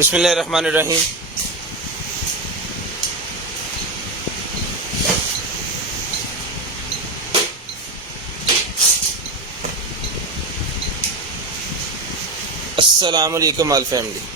बिस्मिल्लाहिर्रहमानिर्रहीम। अस्सलाम वालेकुम ऑल फैमिली।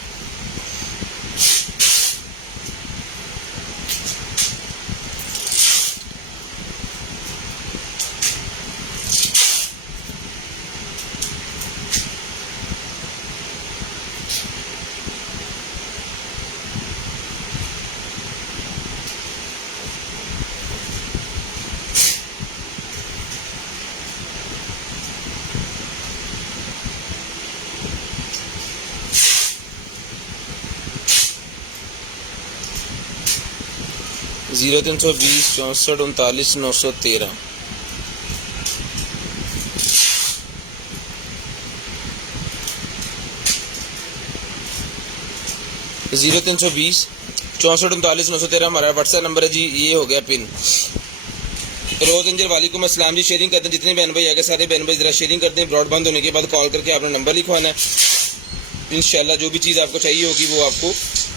जीरो 320 64 39 913 जीरो 320 64 39 913 हमारा व्हाट्सएप नंबर है जी। ये हो गया पिन। रोज एंजल वालेकुम अस्सलाम जी। शेयरिंग करते हैं जितने बहन भाई आगे सारे बहन भाई जरा शेयरिंग करते हैं। ब्रॉडबैंड होने के बाद कॉल करके आपने नंबर लिखवाना है। इंशाल्लाह जो भी चीज़ आपको चाहिए होगी वो आपको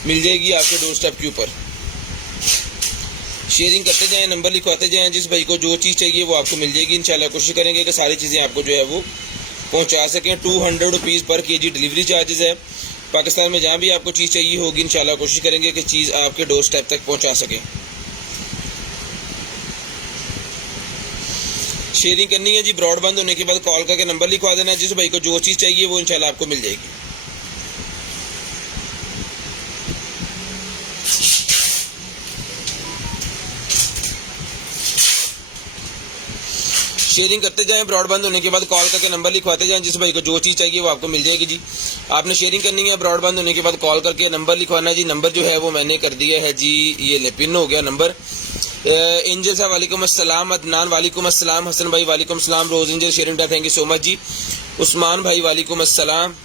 मिल जाएगी आपके डोर स्टेप के ऊपर। शेयरिंग करते जाएं, नंबर लिखवाते जाएं। जिस भाई को जो चीज़ चाहिए वो आपको मिल जाएगी। इंशाल्लाह कोशिश करेंगे कि सारी चीज़ें आपको जो है वो पहुंचा सकें। 200 रुपीज़ पर केजी डिलीवरी चार्जेस है। पाकिस्तान में जहाँ भी आपको चीज़ चाहिए होगी इंशाल्लाह कोशिश करेंगे कि चीज़ आपके डोर स्टेप तक पहुंचा सकें। शेयरिंग करनी है जी। ब्रॉडबैंड होने के बाद कॉल करके नंबर लिखवा देना है। जिस भाई को जो चीज़ चाहिए वो इंशाल्लाह आपको मिल जाएगी। शेयरिंग करते जाएं, ब्रॉडबैंड होने के बाद कॉल करके नंबर लिखवाते जाएं। जिस भाई को जो चीज़ चाहिए वो आपको मिल जाएगी जी। आपने शेयरिंग करनी है, ब्रॉडबैंड होने के बाद कॉल करके नंबर लिखवाना है जी। नंबर जो है वो मैंने कर दिया है जी। ये ले पिन हो गया नंबर। एंजल साहब वालेकुम अस्सलाम। अदनान वालेकुम अस्सलाम। हसन भाई वालेकुम अस्सलाम। Rose Angel sharing thank you so much जी। उस्मान भाई वालेकुम अस्सलाम।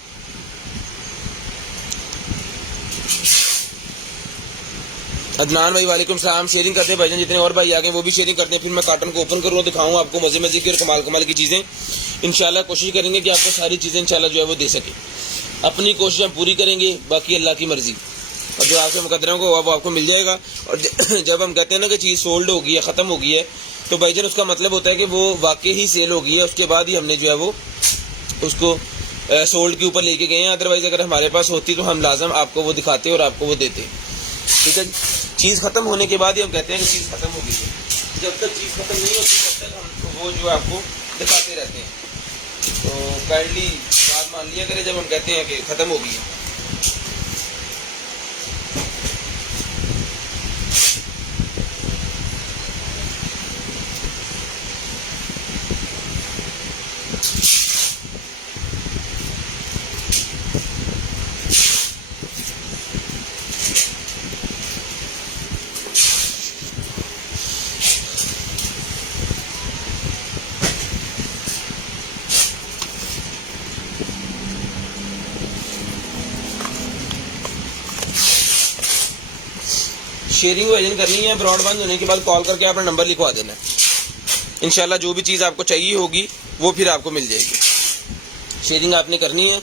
अदनान भाई वालेकुम सलाम। शेयरिंग करते हैं भाईजान जितने और भाई आ गए वो भी शेयरिंग करते हैं। फिर मैं कार्टन को ओपन करूँगा, दिखाऊंगा आपको मजे मजे की और कमाल कमाल की चीज़ें। इंशाल्लाह कोशिश करेंगे कि आपको सारी चीज़ें इंशाल्लाह जो है वो दे सके। अपनी कोशिश हम पूरी करेंगे, बाकी अल्लाह की मर्जी। और जो आपके मुकद्दरों को वो आपको मिल जाएगा। और जब हम कहते हैं ना कि चीज़ सोल्ड हो गई है, ख़त्म हो गई है, तो भाईजान उसका मतलब होता है कि वो वाकई ही सेल हो गई है। उसके बाद ही हमने जो है वो उसको सोल्ड के ऊपर लेके गए हैं। अदरवाइज़ अगर हमारे पास होती तो हम लाजम आपको वो दिखाते और आपको वो देते। ठीक है, चीज़ खत्म होने के बाद ही हम कहते हैं कि चीज़ खत्म हो गई है। जब तक चीज़ खत्म नहीं होती तब तक हम वो जो है आपको दिखाते रहते हैं। तो काइंडली बात मान लिया करें जब हम कहते हैं कि खत्म हो गई है। शेयरिंग वाइजन करनी है। ब्रॉडबैंड होने के बाद कॉल करके अपना नंबर लिखवा देना है। इंशाल्लाह जो भी चीज़ आपको चाहिए होगी वो फिर आपको मिल जाएगी। शेयरिंग आपने करनी है।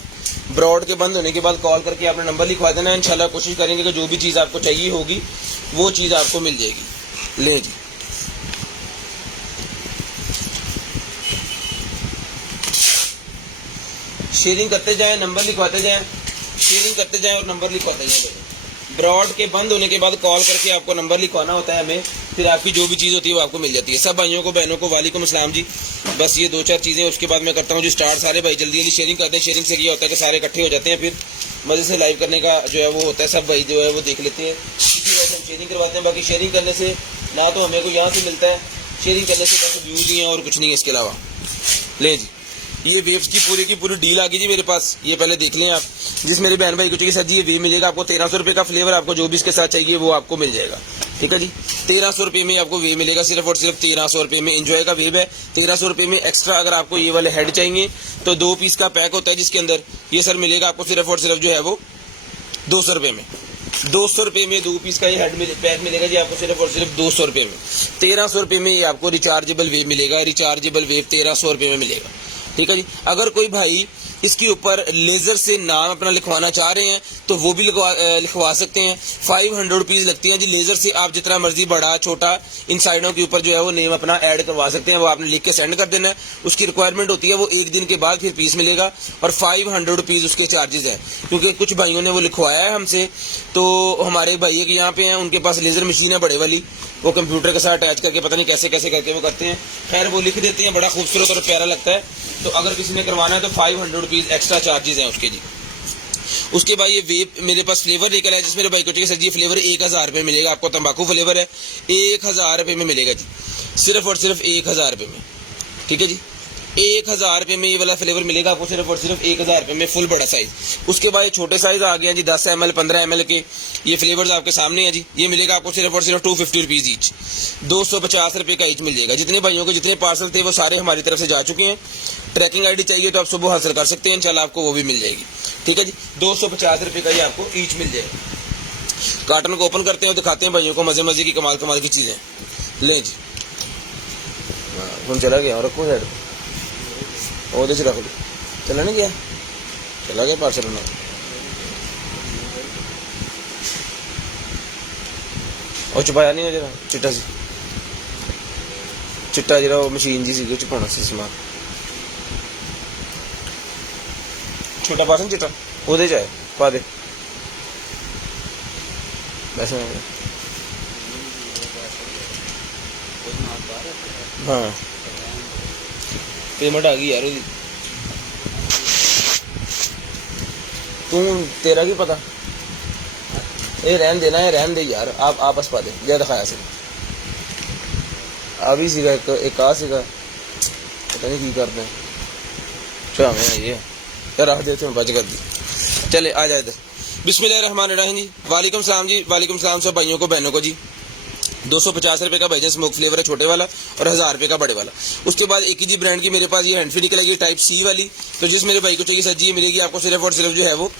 ब्रॉड के बंद होने के बाद कॉल करके अपना नंबर लिखवा देना है। इंशाल्लाह कोशिश करेंगे कि जो भी चीज़ आपको चाहिए होगी वो चीज़ आपको मिल जाएगी। ले जी, शेयरिंग करते जाएं, नंबर लिखवाते जाएं। शेयरिंग करते जाएं और नंबर लिखवाते जाएं। ब्रॉड के बंद होने के बाद कॉल करके आपको नंबर लिखवाना होता है हमें। फिर आपकी जो भी चीज़ होती है वो आपको मिल जाती है। सब भाइयों को बहनों को वालेकुम अस्सलाम जी। बस ये दो चार चीज़ें उसके बाद मैं करता हूँ जी स्टार्ट। सारे भाई जल्दी जल्दी शेयरिंग करते हैं। शेयरिंग से ये होता है कि सारे इकट्ठे हो जाते हैं। फिर मज़े से लाइव करने का जो है वो होता है। सब भाई जो है वो देख लेते हैं, इसी वजह से हम शेयरिंग करवाते हैं। बाकी शेयरिंग करने से ना तो हमें को यहाँ से मिलता है, शेयरिंग करने से बस व्यूज़ ही हैं और कुछ नहीं है इसके अलावा। ले जी, ये वेव्स की पूरी डील आ गई जी मेरे पास। ये पहले देख लें आप। जिस मेरे बहन भाई को चाहिए सर जी ये वेव मिलेगा आपको 1300 रुपये का फ्लेवर। आपको जो भी इसके साथ चाहिए वो आपको मिल जाएगा। ठीक है जी, 1300 रुपये में आपको वेव मिलेगा। सिर्फ और सिर्फ 1300 रुपये में एंजॉय का वेव है। 1300 रुपये में एक्स्ट्रा अगर आपको ये वाले हेड चाहिए तो 2 पीस का पैक होता है जिसके अंदर ये सर मिलेगा आपको सिर्फ और सिर्फ जो है वो 200 रुपये में। 200 रुपये में 2 पीस का ये हेड पैक मिलेगा जी आपको सिर्फ और सिर्फ 200 रुपये में। 1300 रुपये में ये आपको रिचार्जेबल वेव मिलेगा। रिचार्जेबल वेव 1300 रुपये में मिलेगा। ठीक है जी। अगर कोई भाई इसके ऊपर लेज़र से नाम अपना लिखवाना चाह रहे हैं तो वो भी लिखवा सकते हैं। 500 रुपीज़ लगती हैं जी। लेज़र से आप जितना मर्जी बड़ा छोटा इन साइडों के ऊपर जो है वो नेम अपना ऐड करवा सकते हैं। वो आपने लिख के सेंड कर देना है। उसकी रिक्वायरमेंट होती है वो 1 दिन के बाद फिर पीस मिलेगा और 500 रुपीज़ उसके चार्जेस हैं। क्योंकि कुछ भाइयों ने वो लिखवाया है हमसे, तो हमारे भाई के यहाँ पे हैं, उनके पास लेज़र मशीन है बड़े वाली, वो कंप्यूटर के साथ अटैच करके पता नहीं कैसे कैसे करके वो करते हैं। खैर वो लिख देते हैं, बड़ा खूबसूरत और प्यारा लगता है। तो अगर किसी ने करवाना है तो 500 रुपीज़ एक्स्ट्रा चार्जेस हैं उसके जी। उसके बाद ये वेप मेरे पास फ्लेवर निकला है, जिसमें मेरे भाई को चाहिए सर जी, ये फ्लेवर 1000 रुपये मिलेगा आपको। तंबाकू फ्लेवर है, 1000 रुपये में मिलेगा जी, सिर्फ और सिर्फ 1000 रुपये में। ठीक है जी, 1000 रुपये में ये वाला फ्लेवर मिलेगा आपको सिर्फ और सिर्फ 1000 रुपये में, फुल बड़ा साइज। उसके बाद ये छोटे साइज आ गए हैं जी, 10 ml 15 ml के ये फ्लेवर्स आपके सामने हैं जी। ये मिलेगा आपको सिर्फ और सिर्फ 250 रुपीज़ ईच, 250 रुपये का ईच मिल जाएगा। जितने भाइयों के जितने पार्सल थे वो सारे हमारी तरफ से जा चुके हैं। ट्रैकिंग आईडी चाहिए तो आप सुबह हासिल कर सकते हैं, इंशाल्लाह आपको वो भी मिल जाएगी। ठीक है जी, 250 रुपये का ये आपको ईच मिल जाएगा। कार्टन को ओपन करते हैं और दिखाते हैं भाइयों को मजे मजे की कमाल कमाल की चीज़ें। लें जी, फोन चला गया और रखो साइड ओहदे च रख लो। चला नहीं गया, चला गया पार्सल ना। और छुपाया नहीं है जरा चिट्टा सी, चिट्टा जरा वो मशीन जी सी छुपाना सी समान। छोटा पार्सल चिट्टा ओहदे च है, पा दे वैसे। हाँ पेमेंट आ गई यार उसकी। तू तेरा की पता, ये रहन देना है, रहन दे यार, आप आपस पा दे क्या दिखाया से अभी सीगा एक आ सीगा, पता नहीं की करते हैं। अच्छा मैं ये रख देते हैं, बच कर दी। चले आ जाए इधर। बिस्मिल्लाहिर्रहमानिर्रहीम जी। वालेकुम सलाम जी, वालेकुम सलाम सब भाइयों को बहनों को जी। 250 रुपये का भाईजान स्मोक फ्लेवर है छोटे वाला और 1000 रुपये का बड़े वाला। उसके बाद एक ही जी ब्रांड की मेरे पास ये हैंड फ्री निकलेगी टाइप सी वाली। तो जिस मेरे भाई को चाहिए सर जी, ये मिलेगी आपको सिर्फ और सिर्फ जो है वो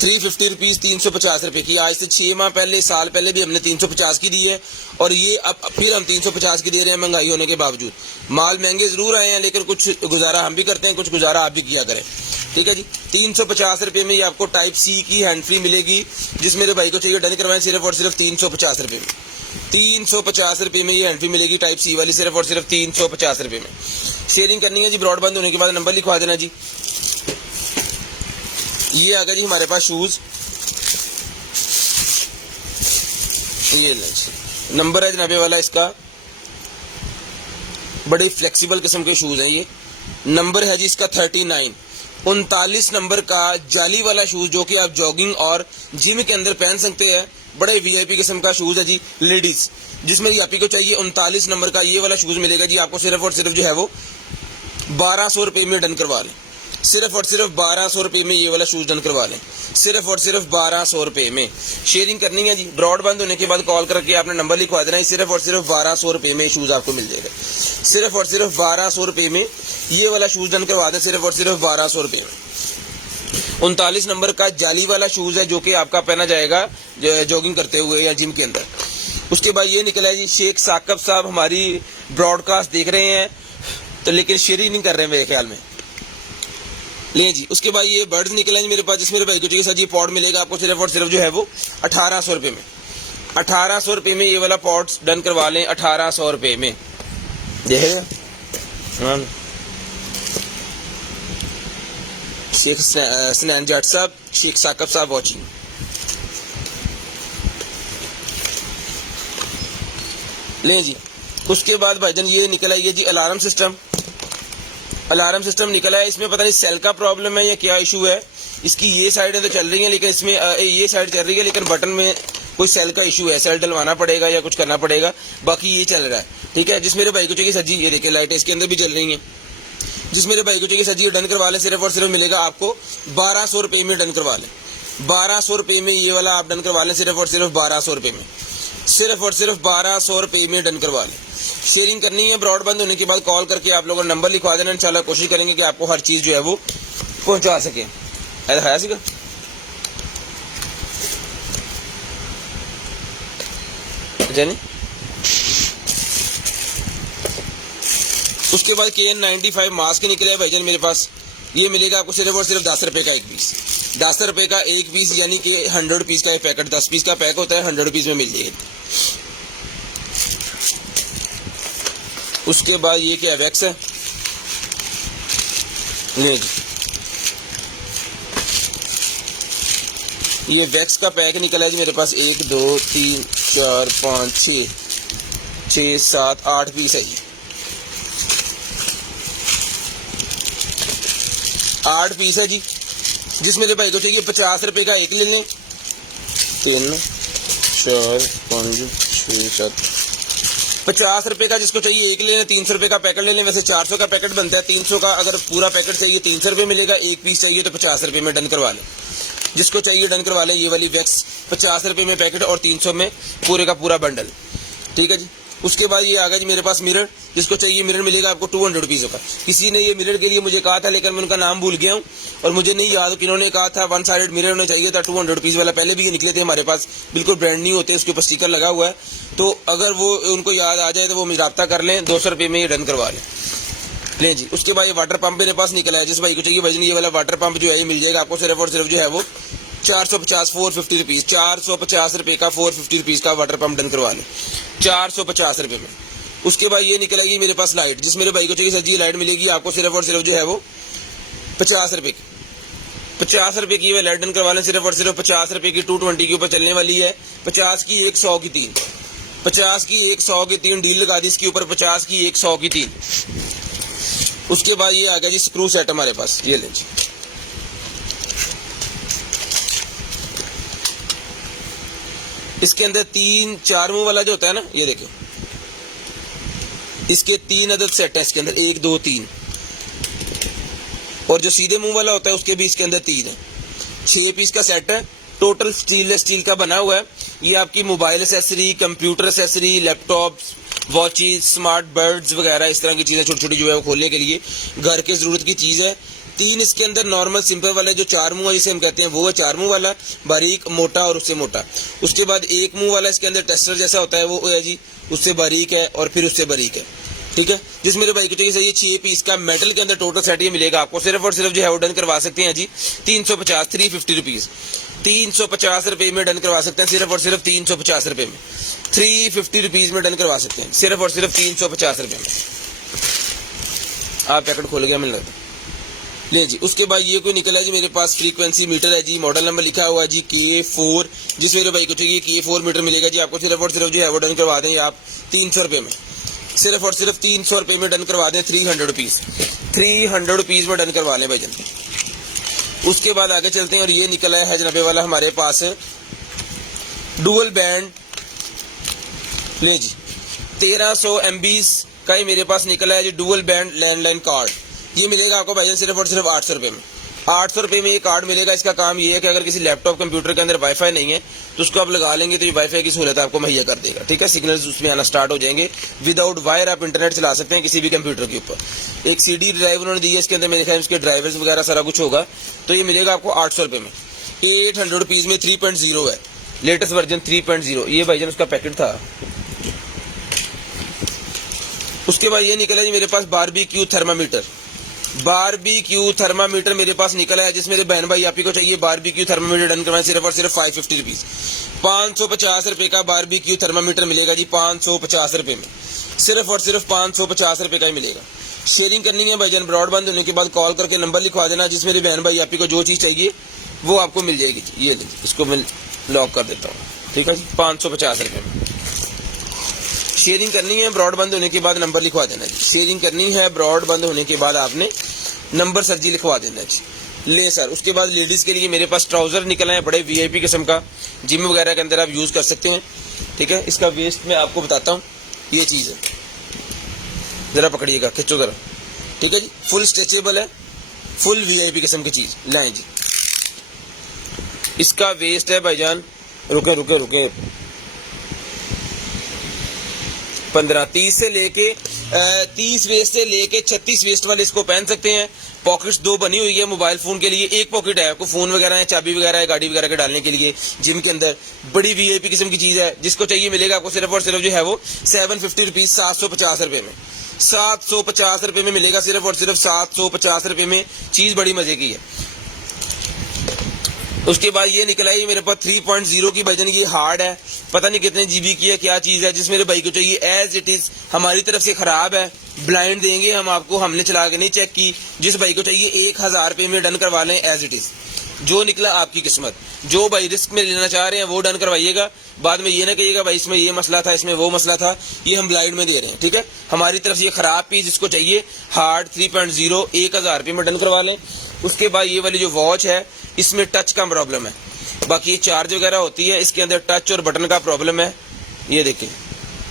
350 रुपीज़, 350 रुपये की। आज से 6 माह पहले, साल पहले भी हमने 350 की दी है और ये अब फिर हम 350 की दे रहे हैं। महंगाई होने के बावजूद माल महंगे ज़रूर आए हैं, लेकिन कुछ गुजारा हम भी करते हैं, कुछ गुजारा आप भी किया करें। ठीक है जी, 350 रुपये में ये आपको टाइप सी की हैंड फ्री मिलेगी। जिस मेरे भाई को चाहिए डन करवाएं सिर्फ और सिर्फ 350 रुपये में। 350 रुपये में ये हैंड फ्री मिलेगी टाइप सी वाली, सिर्फ और सिर्फ 350 रुपये में। शेयरिंग करनी है जी, ब्रॉडबैंड होने के बाद नंबर लिखवा देना जी। ये आ गया जी हमारे पास शूज़, ये नंबर है जनाबे वाला इसका, बड़े फ्लेक्सिबल किस्म के शूज़ हैं ये। नंबर है जी इसका 39, 39 नंबर का जाली वाला शूज़, जो कि आप जॉगिंग और जिम के अंदर पहन सकते हैं। बड़े वीआईपी किस्म का शूज़ है जी लेडीज़। जिसमें आप ही को चाहिए 39 नंबर का ये वाला शूज़ मिलेगा जी आपको सिर्फ और सिर्फ जो है वो 1200 रुपये में डन करवा लें। सिर्फ और सिर्फ 1200 रुपये में ये वाला शूज़ डन करवा लें, सिर्फ और सिर्फ 1200 रुपये में। शेयरिंग करनी है जी, ब्रॉडबैंड होने के बाद कॉल करके आपने नंबर लिखवा देना है। सिर्फ और सिर्फ 1200 रुपये में शूज़ आपको मिल जाएगा। सिर्फ और सिर्फ 1200 रुपये में ये वाला शूज़ डन करवा दें, सिर्फ और सिर्फ 1200 रुपये में। 39 नंबर का जाली वाला शूज़ है, जो कि आपका पहना जाएगा जॉगिंग करते हुए या जिम के अंदर। उसके बाद ये निकला है जी, शेख साकब साहब हमारी ब्रॉडकास्ट देख रहे हैं तो लेकिन शेयर ही नहीं कर रहे हैं मेरे ख्याल में। ले जी, उसके बाद ये बर्ड्स निकले मेरे पास, जिसमें मेरे भाई को चाहिए सर जी पॉड मिलेगा आपको सिर्फ और सिर्फ जो है वो 1800 रुपये में। 1800 रुपये में ये वाला पॉड डन करवा लें, 1800 रुपये में। देखेगा शेख सनैन जाट साहब, शेख साकब साहब वॉचिंग। ले जी, उसके बाद भाईजान ये निकला ये जी अलार्म सिस्टम। अलार्म सिस्टम निकला है, इसमें पता नहीं सेल का प्रॉब्लम है या क्या इशू है। इसकी ये साइडें तो चल रही हैं, लेकिन इसमें ये साइड चल रही है, लेकिन बटन में कोई सेल का इशू है। सेल डलवाना पड़ेगा या कुछ करना पड़ेगा, बाकी ये चल रहा है। ठीक है, जिस मेरे भाई को चाहिए सर जी, ये देखिए लाइटें इसके अंदर भी चल रही हैं। जिस मेरे भाई को चाहिए सर जी ये डन करवा लें, सिर्फ और सिर्फ मिलेगा आपको 1200 रुपये में डन करवा लें। 1200 रुपये में ये वाला आप डन करवा लें, सिर्फ और सिर्फ 1200 रुपये में। सिर्फ और सिर्फ 1200 रुपये में डन करवा लें। शेयरिंग करनी है, ब्रॉडबैंड होने के बाद कॉल करके आप लोगों ने नंबर लिखवा देना। इंशाल्लाह कोशिश करेंगे कि आपको हर चीज़ जो है वो पहुंचा सके। ऐसा है सीगा जानी। उसके बाद KN95 मास्क निकले हैं भाईजान मेरे पास। ये मिलेगा आपको सिर्फ और सिर्फ 10 रुपए का एक पीस। 10 रुपए का एक पीस, यानी कि 100 पीस का एक पैकेट, 10 पीस का पैक होता है, 100 पीस में मिल जाएगी। उसके बाद ये क्या वैक्स है, ले जी, ये वैक्स का पैक निकला है जी मेरे पास। 1 2 3 4 5 6 7 8 पीस है जी। 8 पीस है जी। जिस मेरे भाई को चाहिए 50 रुपए का एक ले लें। 3 4 5 6 7 50 रुपए का जिसको चाहिए एक ले लें। 300 रुपए का पैकेट ले लें। वैसे 400 का पैकेट बनता है, 300 का अगर पूरा पैकेट चाहिए 300 रुपए मिलेगा। एक पीस चाहिए तो 50 रुपए में डन करवा लें। जिसको चाहिए डन करवा लें। ये वाली वैक्स 50 रुपए में पैकेट और 300 में पूरे का पूरा बंडल, ठीक है जी। उसके बाद ये आ गया जी मेरे पास मिरर। जिसको चाहिए मिरर मिलेगा आपको 200 रुपीज़ का। किसी ने ये मिरर के लिए मुझे कहा था, लेकिन मैं उनका नाम भूल गया हूँ और मुझे नहीं याद कि इन्होंने कहा था 1 साइडेड मिरर उन्हें चाहिए था 200 रुपीज़ वाला। पहले भी ये निकले थे हमारे पास, बिल्कुल ब्रांड न्यू होते हैं, उसके ऊपर स्टिकर लगा हुआ है। तो अगर वो उनको याद आ जाए तो वो मुझे रब्ता कर लें, 200 रुपये में ये डन करवा लें। लें जी। उसके बाद ये वाटर पंप मेरे पास निकला है। जिस भाई को चाहिए भाई ये वाला वाटर पंप जो है ये मिल जाएगा आपको सिर्फ और सिर्फ जो है वो 450 450 रुपीज़, 450 रुपये का 450 रुपीज़ का वाटर पंप डन करवा लें 450 रुपये में। उसके बाद ये निकलेगी मेरे पास लाइट। जिस मेरे भाई को चाहिए सर जी लाइट मिलेगी आपको सिर्फ और सिर्फ जो है वो 50 रुपये की, 50 रुपये की वह लाइट डन करवा लें सिर्फ और सिर्फ 50 रुपये की। 220 के ऊपर चलने वाली है। 50 की 1 100 की 3, 50 की 1 100 की 3 डील लगा दी इसके ऊपर। 50 की 1 100 की 3। उसके बाद ये आ गया जी स्क्रू सेट हमारे पास, ये लें जी। इसके अंदर 3 4 मुंह वाला जो होता है ना, ये देखो इसके 3 अदद सेट है इसके अंदर, 1 2 3। और जो सीधे मुंह वाला होता है उसके भी इसके अंदर 3 है। 6 पीस का सेट है। टोटल स्टेनलेस स्टील का बना हुआ है। ये आपकी mobile accessory, computer accessory, laptop, watches, smart birds वगैरह इस तरह की चीजें छोटी छोटी जो है वो खोलने के लिए घर के जरूरत की चीज है। 3 इसके अंदर नॉर्मल सिंपल वाला जो 4 मुंह जिसे हम कहते हैं वो है 4 मुंह वाला, बारीक, मोटा और उससे मोटा। उसके बाद 1 मुंह वाला इसके अंदर टेस्टर जैसा होता है वो है जी, उससे बारीक है और फिर उससे बारीक है, ठीक है। जिस मेरे भाई को चाहिए सही 6 पीस का मेटल के अंदर टोटल सेट ये मिलेगा आपको सिर्फ और सिर्फ जो है वो डन करवा सकते हैं जी 350 350 रुपीज़, 350 रुपये में डन करवा सकते हैं सिर्फ और सिर्फ 350 रुपये में। 350 रुपीज़ में डन करवा सकते हैं सिर्फ और सिर्फ 350 रुपये में। आप पैकेट खोल गया मिल रहा ले जी। उसके बाद ये कोई निकला जी मेरे पास फ्रीक्वेंसी मीटर है जी। मॉडल नंबर लिखा हुआ है जी K4। जिस मेरे भाई को चाहिए K4 मीटर मिलेगा जी आपको सिर्फ और सिर्फ जो है वो डन करवा दें आप 300 रुपये में, सिर्फ और सिर्फ 300 रुपये में डन करवा दें। 300 रुपीज़, 300 रुपीज़ में डन करवा लें भाईजान। उसके बाद आगे चलते हैं और ये निकला है जनाबे वाला हमारे पास डुअल बैंड ले जी 1300 MB का ही मेरे पास निकला है जी डुअल बैंड लैंडलाइन कार्ड। ये मिलेगा आपको भाईजान सिर्फ और सिर्फ 800 रुपये में। 800 रुपये में ये कार्ड मिलेगा। इसका काम ये है कि अगर किसी लैपटॉप कंप्यूटर के अंदर वाईफाई नहीं है तो उसको आप लगा लेंगे तो ये वाईफाई की सहूलत आपको मुहैया कर देगा, ठीक है। सिग्नल्स उसमें आना स्टार्ट हो जाएंगे। विदाउट वायर आप इंटरनेट चला सकते हैं किसी भी कंप्यूटर के ऊपर। एक CD ड्राइव उन्होंने दी है इसके अंदर, मेरे ख्याल उसके ड्राइवर्स वगैरह सारा कुछ होगा। तो ये मिलेगा आपको 800 रुपये में। 800 रुपीज़ में 3.0 है, लेटेस्ट वर्जन 3.0। ये भाईजान उसका पैकेट था। उसके बाद ये निकला जी मेरे पास बारबेक्यू थर्मामीटर। बारबेक्यू थर्मामीटर मेरे पास निकला है। जिसमें बहन भाई आप ही को चाहिए बारबेक्यू थर्मामीटर डन करवाएं सिर्फ और सिर्फ 550 रुपीज़, 550 रुपये का बारबेक्यू थर्मामीटर मिलेगा जी 550 रुपये में। सिर्फ और सिर्फ 550 रुपये का ही मिलेगा। शेयरिंग करनी है भाईजान ब्रॉडबैंड होने के बाद कॉल करके नंबर लिखवा देना। जिस मेरी बहन भाई आप ही को जो चीज़ चाहिए वो आपको मिल जाएगी। ये लीजिए, इसको मैं लॉक कर देता हूँ, ठीक है जी। 550 रुपये में शेयरिंग करनी है। ब्रॉडबैंड होने के बाद नंबर लिखवा देना जी। शेयरिंग करनी है, ब्रॉडबैंड होने के बाद आपने नंबर सर जी लिखवा देना जी। ले सर। उसके बाद लेडीज़ के लिए मेरे पास ट्राउज़र निकला है बड़े VIP किस्म का, जिम वगैरह के अंदर आप यूज़ कर सकते हैं, ठीक है। इसका वेस्ट मैं आपको बताता हूँ। ये चीज़ है, ज़रा पकड़िएगा, खिंचो ज़रा, ठीक है जी। फुल स्ट्रेचेबल है, फुल VIP किस्म की चीज़ लाएँ जी। इसका वेस्ट है भाईजान, रुके रुके रुके 30 से लेके 30 वेस्ट से लेके 36 वेस्ट वाले इसको पहन सकते हैं। पॉकेट्स 2 बनी हुई है मोबाइल फोन के लिए। एक पॉकेट है आपको फोन वगैरह है, चाबी वगैरह है, गाड़ी वगैरह के डालने के लिए। जिम के अंदर बड़ी VIP किस्म की चीज़ है। जिसको चाहिए मिलेगा आपको सिर्फ और सिर्फ जो है वो 750 रुपीज़, 750 रुपये में। 750 रुपये में मिलेगा, सिर्फ और सिर्फ 750 रुपये में। चीज़ बड़ी मजे की है। उसके बाद ये निकला ये मेरे पास 3.0 की वर्जन, ये हार्ड है, पता नहीं कितने जीबी की है, क्या चीज़ है, जिस मेरे भाई को चाहिए एज इट इज़, हमारी तरफ से ख़राब है, ब्लाइंड देंगे हम आपको, हमने चला के नहीं चेक की। जिस भाई को चाहिए 1000 रुपये में डन करवा लें एज इट इज़। जो निकला आपकी किस्मत। जो भाई रिस्क में लेना चाह रहे हैं वो डन करवाइएगा, बाद में ये ना कहिएगा भाई इसमें ये मसला था, इसमें वो मसला था। ये हम ब्लाइंड में दे रहे हैं, ठीक है। हमारी तरफ से ये ख़राब पीस जिसको चाहिए हार्ड 3.0 1000 रुपये में डन करवा लें। उसके बाद ये वाली जो वॉच है इसमें टच का प्रॉब्लम है, बाकी ये चार्ज वगैरह होती है, इसके अंदर टच और बटन का प्रॉब्लम है। ये देखिए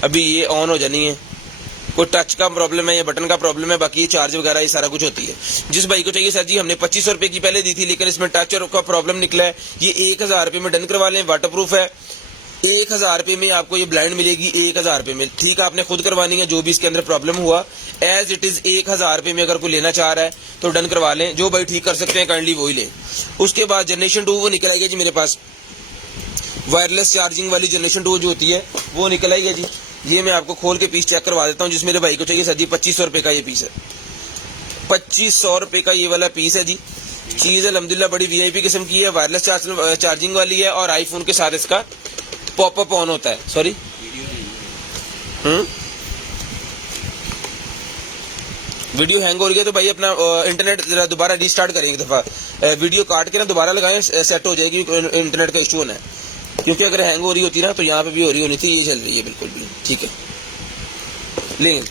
अभी ये ऑन हो जानी है, कोई टच का प्रॉब्लम है या बटन का प्रॉब्लम है, बाकी ये चार्ज वगैरह ये सारा कुछ होती है। जिस भाई को चाहिए सर जी हमने 2500 रुपये की पहले दी थी, लेकिन इसमें टच और का प्रॉब्लम निकला है, ये 1000 रुपये में डन करवा लें। वाटर प्रूफ है, 1000 रुपये में आपको ये ब्लाइंड मिलेगी, 1000 रुपये में। ठीक है, आपने खुद करवानी है, जो भी इसके अंदर प्रॉब्लम हुआ एज इट इज़ 1000 रुपये में अगर कोई लेना चाह रहा है तो डन करवा लें। जो भाई ठीक कर सकते हैं काइंडली वही लें। उसके बाद जनरेशन 2 वो निकल आएगी जी मेरे पास, वायरलेस चार्जिंग वाली जनरेशन 2 जो होती है वो निकल आई है जी। ये मैं आपको खोल के पीस चेक करवा देता हूँ। जिस मेरे भाई को चाहिए सर जी 2500 रुपये का ये पीस है, 2500 रुपये का ये वाला पीस है जी। चीज़ अल्हम्दुलिल्लाह बड़ी वीआईपी किस्म की है, वायरलेस चार्जिंग वाली है और आईफोन के साथ इसका पॉपअप ऑन होता है। सॉरी वीडियो हैंग हो रही है तो भाई अपना इंटरनेट जरा दोबारा रीस्टार्ट करें, एक दफ़ा वीडियो काट के ना दोबारा लगाएं, सेट हो जाएगी। इंटरनेट का इशू होना है, क्योंकि अगर हैंग हो रही होती ना तो यहाँ पे भी हो रही होनी थी, ये चल रही है बिल्कुल भी ठीक है। लेकिन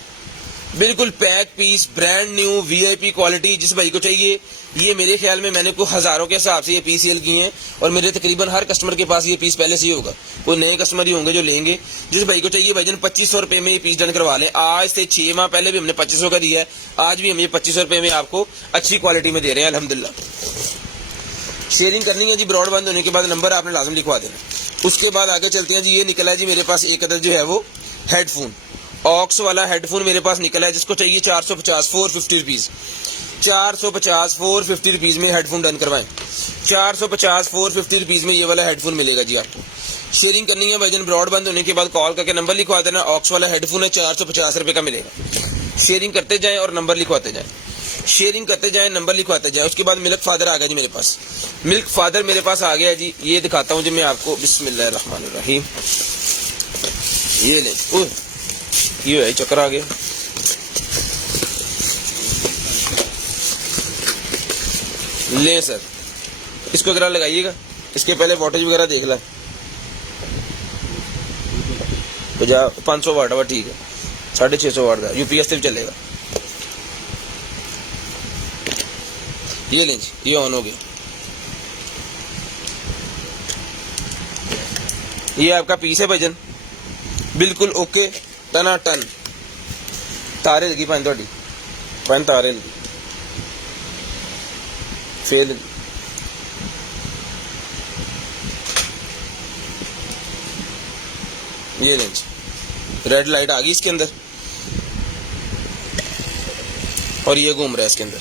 बिल्कुल pack piece, brand new VIP quality. जिस भाई को चाहिए ये मेरे ख्याल में मैंने को हज़ारों के हिसाब से ये पीस सेल किए हैं और मेरे तकरीबन हर कस्टमर के पास ये पीस पहले से ही होगा, कोई नए कस्टमर ही होंगे जो लेंगे। जिस भाई को चाहिए भाईजान 2500 रुपये में ये पीस डन करवा लें। आज से 6 माह पहले भी हमने 2500 का दिया है, आज भी हम ये 2500 रुपये में आपको अच्छी क्वालिटी में दे रहे हैं अल्हम्दुलिल्लाह। शेयरिंग करनी है जी, ब्रॉड बंद होने के बाद नंबर आपने लाजम लिखवा देना। उसके बाद आगे चलते हैं जी। ये निकला है जी मेरे पास एक अदर जो है वो हेडफोन, ऑक्स वाला हेडफोन मेरे पास निकला है। जिसको चाहिए 450 450 रुपीज़, 450 450 रुपीज़ में हेडफोन डन करवाएं। 450 450 रुपीज़ में ये वाला हेडफोन मिलेगा जी आपको। शेयरिंग करनी है भाईजान, ब्रॉड बंद होने के बाद कॉल करके नंबर लिखवा देना। ऑक्स वाला हेडफोन है, 450 रुपये का मिलेगा। शेयरिंग करते जाएं और नंबर लिखवाते जाएं, शेयरिंग करते जाएं, नंबर लिखवाते जाएं। उसके बाद मिल्क फादर आ गया जी मेरे पास, मिल्क फादर मेरे पास आ गया जी। ये दिखाता हूँ जी मैं आपको, बिस्मिल्लाहिर्रहमानिर्रहीम। ये ले, ये है चक्कर आ गया। ले सर, इसको जरा लगाइएगा, इसके पहले वोल्टेज वगैरह देख ला। 500 वाट है, ठीक है, 650 वाट का यूपीएस से चलेगा। ये लें जी, ये ऑन हो गया। ये आपका पीस है भाईजान, बिल्कुल ओके, टना टन। तारे लगी पैन थोड़ी, पैन तारे लगी फेल। ये लें जी, रेड लाइट आ गई इसके अंदर और ये घूम रहा है इसके अंदर।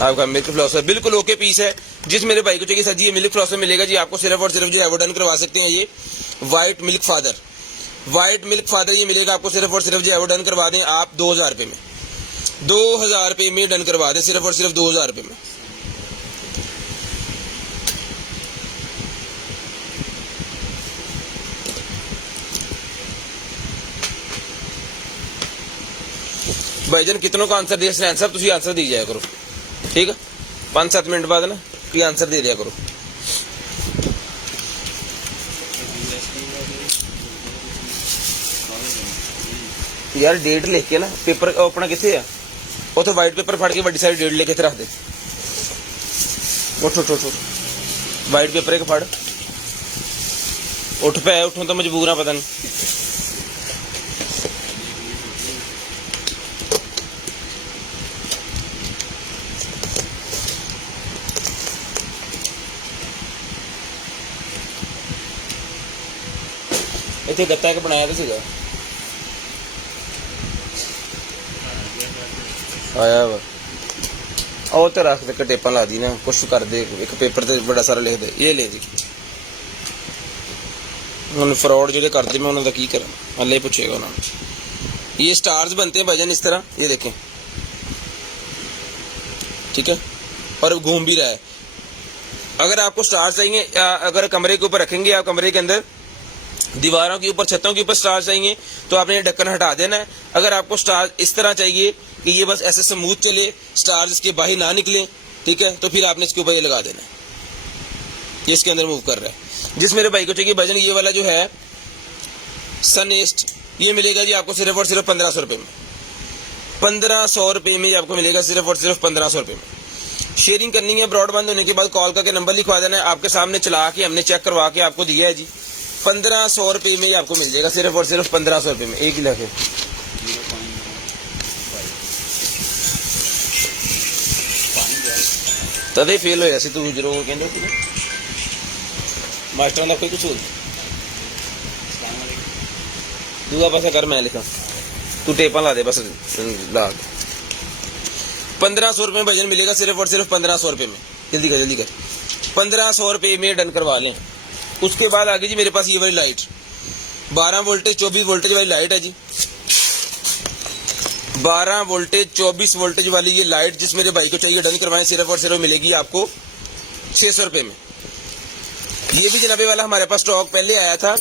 आपका मिल्क फ्लॉसर बिल्कुल ओके पीस है। जिस मेरे भाई को चाहिए सर जी ये मिल्क फ्लॉसर मिलेगा जी आपको, सिर्फ और सिर्फ जो है वो डन करवा सकते हैं। ये white milk father, white milk father ये मिलेगा आपको, सिर्फ और सिर्फ जो है वो डन करवा दें आप 2000 रुपये में, 2000 रुपये में डन करवा दें, सिर्फ और सिर्फ 2000 रुपये में। भाईजान कितनों का आंसर दे सकते सब, तुम आंसर दी जाया करो, ठीक है। 5-7 मिनट बाद ना कोई आंसर दे दिया करो। यार डेट लिख के ना पेपर अपना कितने है उतो वाइट पेपर फड़ के बड़ी सारी डेट लिख के रख दे। उठ उठ उठ, वाइट पेपर एक फड़, उठ पे उठूं तो मजबूर है, पता नहीं। इतने गत्ता के बनाया तो सीगा आया वा और तो रख दे, टेपा ला दी ना, कुछ कर दे, एक पेपर ते बड़ा सारा लिख दे। ये ले जी, हम फ्रॉड जो करते मैं उन्होंने की करा, हले पूछेगा उन्होंने। ये स्टार्स बनते हैं भाईजान इस तरह, ये देखें, ठीक है, और घूम भी रहा है। अगर आपको स्टार्स चाहिए, अगर कमरे के ऊपर रखेंगे आप, कमरे के अंदर दीवारों के ऊपर, छतों के ऊपर स्टार चाहिए तो आपने ये ढक्कन हटा देना है। अगर आपको स्टार इस तरह चाहिए कि ये बस ऐसे स्मूथ चले, स्टार इसके बाहर ना निकले, ठीक है, तो फिर आपने इसके ऊपर ये लगा देना है। ये इसके अंदर मूव कर रहा है। जिस मेरे भाई को चाहिए भाईजान ये वाला जो है सनेस्ट, ये मिलेगा जी आपको सिर्फ और सिर्फ 1500 रुपये में। 1500 रुपये में आपको मिलेगा सिर्फ और सिर्फ 1500 रुपये में। शेयरिंग करनी है, ब्रॉडबैंड होने के बाद कॉल करके नंबर लिखवा देना है। आपके सामने चला के हमने चेक करवा के आपको दिया है जी, 1500 रुपये में आपको मिल जाएगा सिर्फ और सिर्फ 1500 रुपये में। एक ही लाख है, तदे फेल होया सी तू जरो कहंदे सी मास्टर का कोई कसूर दूआ पासा कर, मैं लिखा तू टेपा ला दे बस, ला 1500 रुपये में भजन मिलेगा सिर्फ और सिर्फ 1500 रुपये में। जल्दी कर जल्दी कर, 1500 रुपये में डन करवा लें। उसके बाद आगे जी मेरे पास ये वाली लाइट 12 वोल्टेज 24 वोल्टेज वाली लाइट है जी, 12 वोल्टेज 24 वोल्टेज वाली ये लाइट जिस मेरे भाई को चाहिए डन करवाएं, सिर्फ और सिर्फ मिलेगी आपको 600 रुपये में। ये भी जनाबे वाला हमारे पास स्टॉक पहले आया था,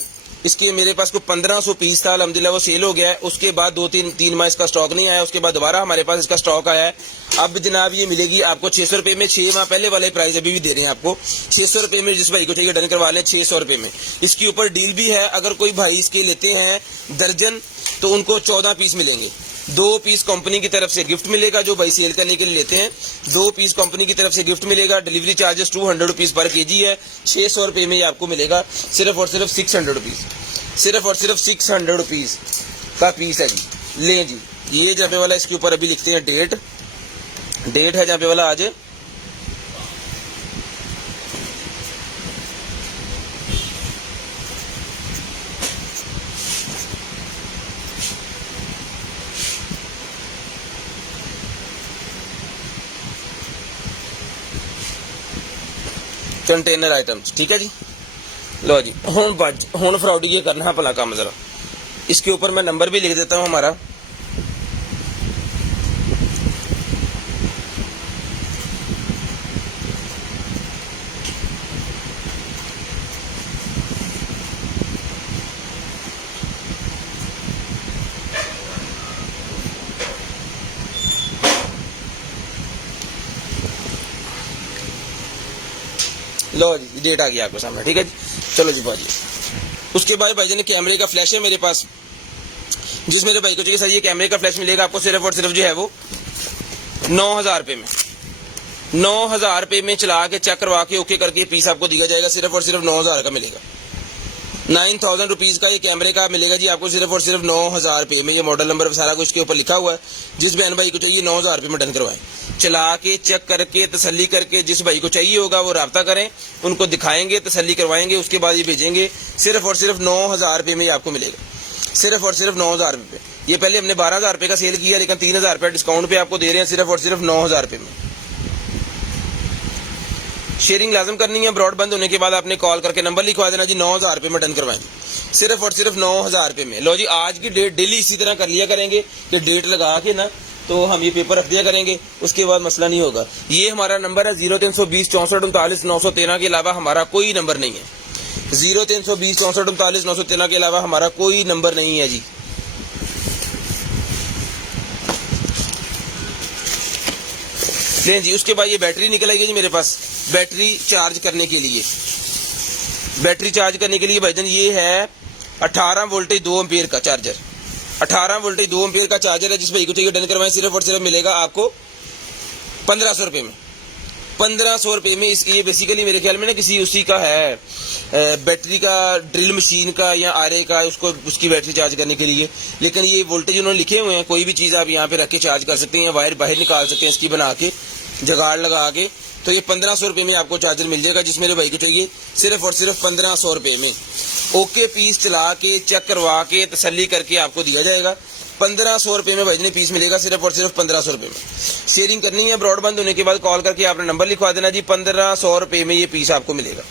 इसके मेरे पास को 1500 पीस था, अल्हम्दुलिल्लाह वो सेल हो गया है। उसके बाद 2-3 माह इसका स्टॉक नहीं आया, उसके बाद दोबारा हमारे पास इसका स्टॉक आया है। अब जनाब ये मिलेगी आपको 600 रुपये में। 6 माह पहले वाले प्राइस अभी भी दे रहे हैं आपको 600 रुपये में। जिस भाई को चाहिए डन करवा लें 600 रुपये में। इसके ऊपर डील भी है, अगर कोई भाई इसके लेते हैं दर्जन तो उनको 14 पीस मिलेंगे। 2 पीस कंपनी की तरफ से गिफ्ट मिलेगा, जो भाई सेल करने के लिए लेते हैं 2 पीस कंपनी की तरफ से गिफ्ट मिलेगा। Delivery charges 200 rupees per KG है। 600 रुपये में आपको मिलेगा सिर्फ और सिर्फ 600 रुपीज, सिर्फ और सिर्फ 600 रुपीज का पीस है जी। लें जी, ये जहाँ पे वाला इसके ऊपर अभी लिखते हैं डेट है जहाँ पे वाला आज 'कंटेनर आइटम्स', ठीक है जी। लो जी, हुण फ्रॉडी ये करना है भला काम जरा। इसके ऊपर मैं नंबर भी लिख देता हूँ हमारा, लो जी डेट आ गया आपके सामने, ठीक है जी। चलो जी भाजी, उसके बाद भाई ने कैमरे का फ्लैश है मेरे पास, जिस मेरे भाई को चाहिए सर ये कैमरे का फ्लैश मिलेगा आपको सिर्फ और सिर्फ जो है वो 9000 रुपये में। 9000 रुपये में चला के चेक करवा के ओके करके पीस आपको दिया जाएगा, सिर्फ और सिर्फ 9000 का मिलेगा। 9000 रुपीज का ये कैमरे का मिलेगा जी आपको सिर्फ और सिर्फ 9000 रुपये में। ये मॉडल नंबर सारा कुछ के ऊपर लिखा हुआ है। जिस बहन भाई को चाहिए 9000 रुपये में डन करवाएं, चला के चेक करके तसल्ली करके जिस भाई को चाहिए होगा वो राब्ता करें, उनको दिखाएंगे, तसल्ली करवाएंगे, उसके बाद ये भेजेंगे। सिर्फ और सिर्फ 9000 रुपये में ये आपको मिलेगा, सिर्फ और सिर्फ 9000 रुपये। ये पहले हमने 12000 रुपये का सेल किया, लेकिन 3000 रुपये डिस्काउंट पे आपको दे रहे हैं सिर्फ और सिर्फ 9000 रुपये में। शेयरिंग लाजम करनी है, ब्रॉड बंद होने के बाद आपने कॉल करके नंबर लिखवा देना जी, 9000 रुपये में डन करवाएं, सिर्फ और सिर्फ 9000 रुपये में। लो जी, आज की डेट डेली इसी तरह कर लिया करेंगे कि डेट लगा के ना तो हम ये पेपर रख दिया करेंगे, उसके बाद मसला नहीं होगा। ये हमारा नंबर है 0320 64 39 913 के अलावा हमारा कोई नंबर नहीं है। 0320 64 39 913 के अलावा हमारा कोई नंबर नहीं है जी। लें जी, उसके बाद ये बैटरी निकल आएगी जी मेरे पास, बैटरी चार्ज करने के लिए। बैटरी चार्ज करने के लिए भाईजान ये है 18 वोल्टेज 2 एम्पीयर का चार्जर। 18 वोल्टेज 2 एम्पीयर का चार्जर है। जिस भाई को चाहिए डन करवाएं, सिर्फ और सिर्फ मिलेगा आपको 1500 रुपये में। 1500 रुपये में। इसकी ये बेसिकली मेरे ख्याल में ना किसी उसी का है, बैटरी का, ड्रिल मशीन का या आरे का, उसको उसकी बैटरी चार्ज करने के लिए। लेकिन ये वोल्टेज उन्होंने लिखे हुए हैं, कोई भी चीज़ आप यहाँ पे रख के चार्ज कर सकते हैं या वायर बाहर निकाल सकते हैं इसकी बना के, जगाड़ लगा के। तो ये 1500 रुपये में आपको चार्जर मिल जाएगा, जिस मेरे भाई को चाहिए सिर्फ और सिर्फ 1500 रुपये में। ओके पीस चला के चेक करवा के तसल्ली करके आपको दिया जाएगा। 1500 रुपये में भाई पीस मिलेगा, सिर्फ और सिर्फ 1500 रुपये में। शेयरिंग करनी है, ब्रॉडबैंड होने के बाद कॉल करके आपने नंबर लिखवा देना जी, 1500 रुपये में ये पीस आपको मिलेगा,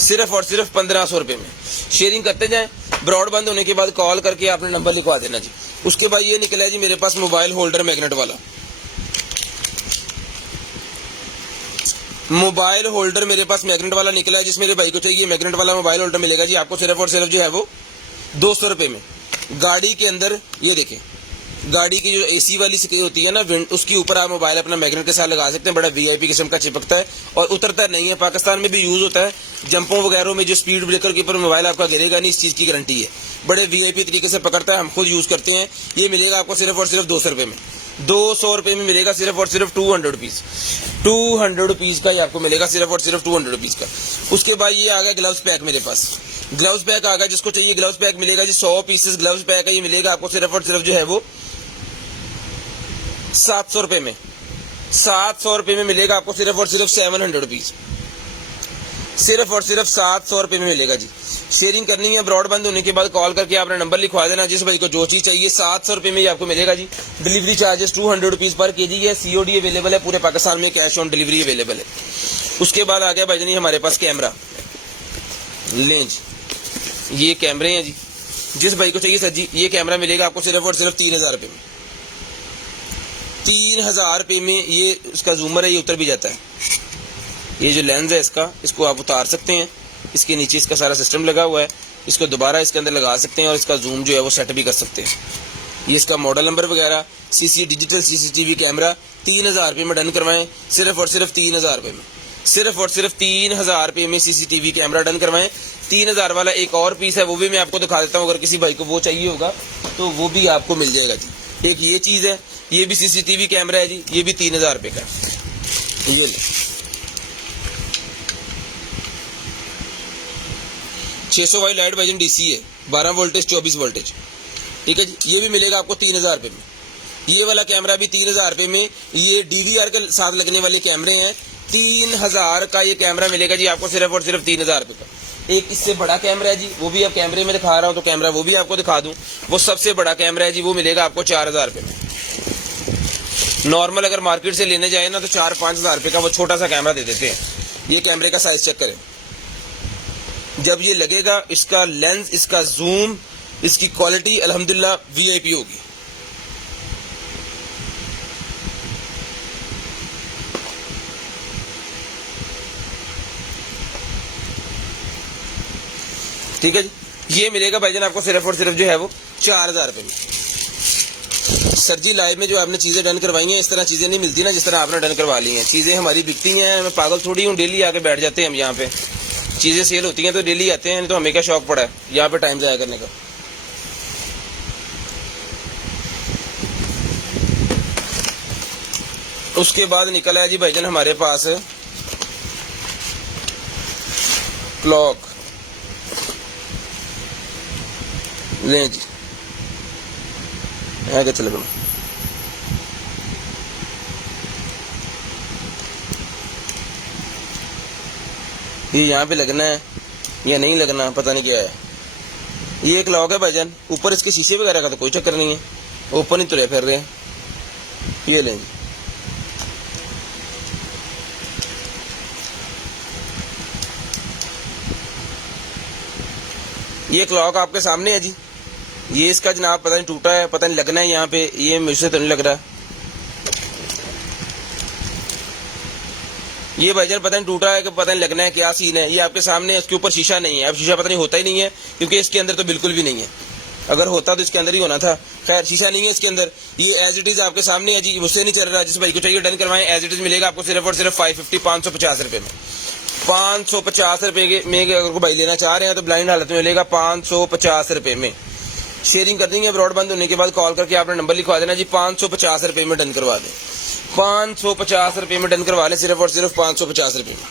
सिर्फ और सिर्फ 1500 रुपये में। शेयरिंग करते जाएं, ब्रॉडबैंड होने के बाद कॉल करके आपने नंबर लिखवा देना जी। उसके बाद ये निकला है जी मेरे पास मोबाइल होल्डर मैग्नेट वाला। मोबाइल होल्डर मेरे पास मैग्नेट वाला निकला है। जिस मेरे भाई को चाहिए मैग्नेट वाला मोबाइल होल्डर मिलेगा जी आपको सिर्फ और सिर्फ जो है वो 200 रुपये में। गाड़ी के अंदर ये देखें, गाड़ी की जो एसी वाली स्क्रीन होती है ना उसके ऊपर आप मोबाइल अपना मैग्नेट के साथ लगा सकते हैं। बड़ा वीआईपी किस्म का चिपकता है और उतरता नहीं है। पाकिस्तान में भी यूज होता है। जंपों वगैरह में जो स्पीड ब्रेकर के ऊपर मोबाइल आपका गिरेगा नहीं, इस चीज की गारंटी है। बड़े वीआईपी तरीके से पकड़ता है, हम खुद यूज करते हैं। ये मिलेगा आपको सिर्फ और सिर्फ 200 रुपये में। 200 रुपये में मिलेगा सिर्फ और सिर्फ 200 रुपीज। 200 रुपीज का ये आपको मिलेगा सिर्फ और सिर्फ 200 रुपीज का। उसके बाद ये आ गया ग्लव्स पैक मेरे पास। ग्लव्स पैक आ गया, जिसको चाहिए ग्लव्स पैक मिलेगा जी। 100 पीसेस ग्लव्स पैक है, ये मिलेगा आपको सिर्फ और सिर्फ जो है वो 700 रुपये में। 700 रुपये में मिलेगा आपको सिर्फ और सिर्फ 700 रुपीज। सिर्फ और सिर्फ 700 रुपये में मिलेगा जी। शेयरिंग करनी है, ब्रॉड बंद होने के बाद कॉल करके आपने नंबर लिखवा देना। जिस भाई को जो चीज चाहिए 700 रुपये में ही आपको मिलेगा जी। Delivery charges 200 rupees per KG है। सीओडी अवेलेबल है पूरे पाकिस्तान में, कैश ऑन डिलीवरी अवेलेबल है। उसके बाद आ गया भाई जानी हमारे पास कैमरा लेंज। ये कैमरे हैं जी। जिस भाई को चाहिए सर जी ये कैमरा मिलेगा आपको सिर्फ और सिर्फ 3000 रुपये में। 3000 रुपये में ये उसका जूमर है, ये उतर भी जाता है। ये जो लेंस है इसको आप उतार सकते हैं। इसके नीचे इसका सारा सिस्टम लगा हुआ है। इसको दोबारा इसके अंदर लगा सकते हैं और इसका जूम जो है वो सेट भी कर सकते हैं। ये इसका मॉडल नंबर वगैरह डिजिटल सीसीटीवी कैमरा 3000 रुपये में डन करवाएं। सिर्फ और सिर्फ 3000 रुपये में। सिर्फ और सिर्फ 3000 रुपये में सीसीटीवी कैमरा डन करवाएं। 3000 वाला एक और पीस है, वो भी मैं आपको दिखा देता हूँ। अगर किसी भाई को वो चाहिए होगा तो वो भी आपको मिल जाएगा जी। एक ये चीज़ है, ये भी सीसीटीवी कैमरा है जी। ये भी 3000 रुपये का। ये ले 600 वाई लाइट वाइजन डीसी है, 12 वोल्टेज 24 वोल्टेज। ठीक है जी। ये भी मिलेगा आपको 3000 रुपये में। ये वाला कैमरा भी 3000 रुपये में। ये डीवीआर के साथ लगने वाले कैमरे हैं। 3000 का ये कैमरा मिलेगा जी आपको सिर्फ और सिर्फ 3000 रुपये का। एक इससे बड़ा कैमरा है जी, वो भी अब कैमरे में दिखा रहा हूँ तो कैमरा वो भी आपको दिखा दूँ। वो सबसे बड़ा कैमरा है जी, वो मिलेगा आपको 4000 रुपये में। नॉर्मल अगर मार्केट से लेने जाए ना तो 4-5 हज़ार रुपये का वो छोटा सा कैमरा दे देते हैं। ये कैमरे का साइज चेक करें। जब ये लगेगा इसका लेंस, इसका जूम, इसकी क्वालिटी अल्हम्दुलिल्लाह वीआईपी होगी। ठीक है जी। ये मिलेगा भाईजान आपको सिर्फ और सिर्फ जो है वो 4000 रुपये में। सर जी लाइव में जो आपने चीज़ें डन करवाई हैं इस तरह चीज़ें नहीं मिलती ना जिस तरह आपने डन करवा ली हैं। चीज़ें हमारी बिकती हैं, मैं पागल थोड़ी हूँ डेली आके बैठ जाते हैं हम यहाँ पे। चीज़ें सेल होती हैं तो डेली आते हैं, नहीं तो हमें क्या शौक पड़ा है यहाँ पे टाइम ज़ाया करने का। उसके बाद निकला है जी भाईजान हमारे पास क्लॉक। लें जी है क्या चलेगा। ये यहाँ पे लगना है या नहीं लगना पता नहीं क्या है। ये एक लॉक है भाईजान, ऊपर इसके शीशे वगैरह का तो कोई चक्कर नहीं है, ओपन ही तुरे फिर रहे हैं। ये लें ये एक लॉक आपके सामने है जी। ये इसका जनाब पता नहीं टूटा है, पता नहीं लगना है यहाँ पे, ये मुझसे तो नहीं लग रहा। ये भाईजान पता नहीं टूटा है कि पता नहीं लगना है, क्या सीन है। ये आपके सामने है, इसके ऊपर शीशा नहीं है। अब शीशा पता नहीं होता ही नहीं है क्योंकि इसके अंदर तो बिल्कुल भी नहीं है। अगर होता तो इसके अंदर ही होना था। खैर शीशा नहीं है इसके अंदर। ये एज इट इज आपके सामने है जी, मुझसे नहीं चल रहा। जिस भाई को चाहिए डन करवाएं, एज इट इज मिलेगा आपको सिर्फ और सिर्फ 550 रुपये में। 550 रुपये में अगर कोई भाई लेना चाह रहे हैं तो ब्लाइंड हालत में मिलेगा 550 रुपये में। शेयरिंग कर देंगे, ब्रॉड बंद होने के बाद कॉल करके आपने नंबर लिखवा देना जी। 550 रुपये में डन करवा दें। 550 रुपये में डन करवा लें, सिर्फ और सिर्फ 550 रुपये में।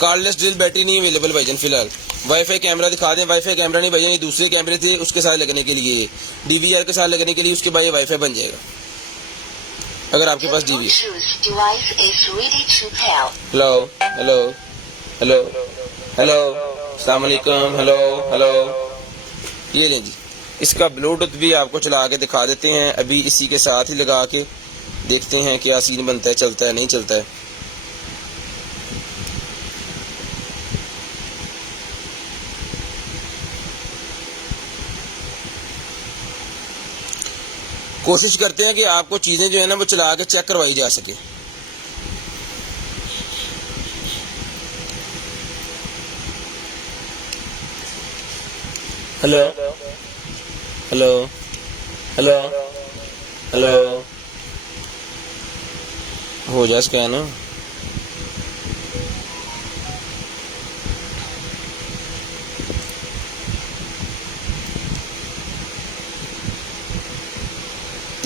कार्डलेस ड्रिल बैटरी नहीं अवेलेबल भाईजान फिलहाल। वाईफाई कैमरा दिखा दें। वाईफाई कैमरा नहीं भाईजान, ये दूसरे कैमरे थे उसके साथ लगने के लिए, डीवीआर के साथ लगने के लिए। उसके बाद ये वाईफाई बन जाएगा अगर आपके पास डीवी। हेलो हेलो हेलो हेलो अस्सलाम वालेकुम। Hello hello. ये लें जी, इसका ब्लूटूथ भी आपको चला के दिखा देते हैं। अभी इसी के साथ ही लगा के देखते हैं क्या सीन बनता है, चलता है नहीं चलता है। कोशिश करते हैं कि आपको चीज़ें जो है ना वो चला के चेक करवाई जा सके। हेलो हेलो हेलो हेलो, हो जा स्कैन।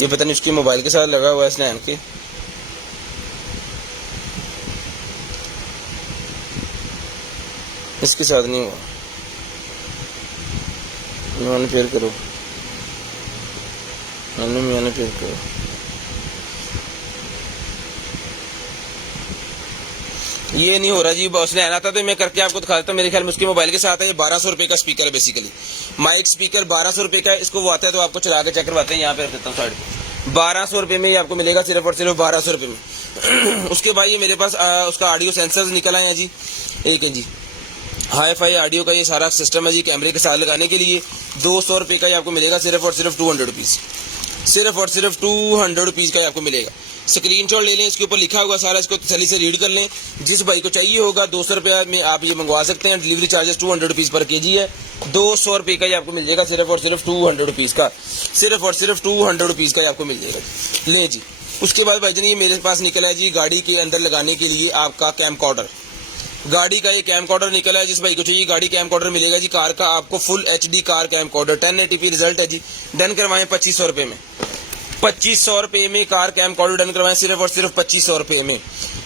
ये पता नहीं उसकी मोबाइल के साथ लगा हुआ है स्नैन के। इसके साथ नहीं हुआ। मैंने पेयर करो, मैंने पेयर करो। ये नहीं हो रहा जी, बॉस ने आना था तो मैं करके आपको दिखा देता हूँ। मेरे ख्याल में उसके मोबाइल के साथ है। ये 1200 रुपये का स्पीकर है, बेसिकली माइक स्पीकर 1200 रुपये का है। इसको वो आता है तो आपको चला के चेक करवाते हैं। यहाँ पे रख देता हूँ साइड पे। 1200 रुपये में ये आपको मिलेगा, सिर्फ और सिर्फ 1200 रुपये में। उसके बाद ये मेरे पास उसका ऑडियो सेंसर्स निकल आए हैं जी, एक है जी हाई फाई ऑडियो का ये सारा सिस्टम है जी, कैमरे के साथ लगाने के लिए। 200 रुपये का ये आपको मिलेगा, सिर्फ और सिर्फ 200 रुपीज़, सिर्फ और सिर्फ 200 रुपीज़ का ये आपको मिलेगा। स्क्रीनशॉट ले लें, इसके ऊपर लिखा हुआ सारा, इसको तसल्ली से रीड कर लें। जिस भाई को चाहिए होगा 200 रुपये में आप ये मंगवा सकते हैं। डिलीवरी चार्जेस 200 रुपीज़ पर केजी है। 200 रुपये का ये आपको मिल जाएगा, सिर्फ और सिर्फ 200 रुपीज़ का, सिर्फ और सिर्फ 200 रुपीज़ का ये आपको मिल जाएगा। ले जी, उसके बाद भाईजान ये मेरे पास निकला है जी गाड़ी के अंदर लगाने के लिए आपका कैमकॉर्डर। गाड़ी का ये कैमकॉर्डर निकला है। जिस भाई को चाहिए गाड़ी कैमकॉर्डर मिलेगा जी, कार का आपको full HD car camcorder 1080p result है जी। डन करवाएं 2500 रुपये में, 2500 रुपये में कार कैमकॉर्डर डन करवाएं, सिर्फ और सिर्फ 2500 रुपये में।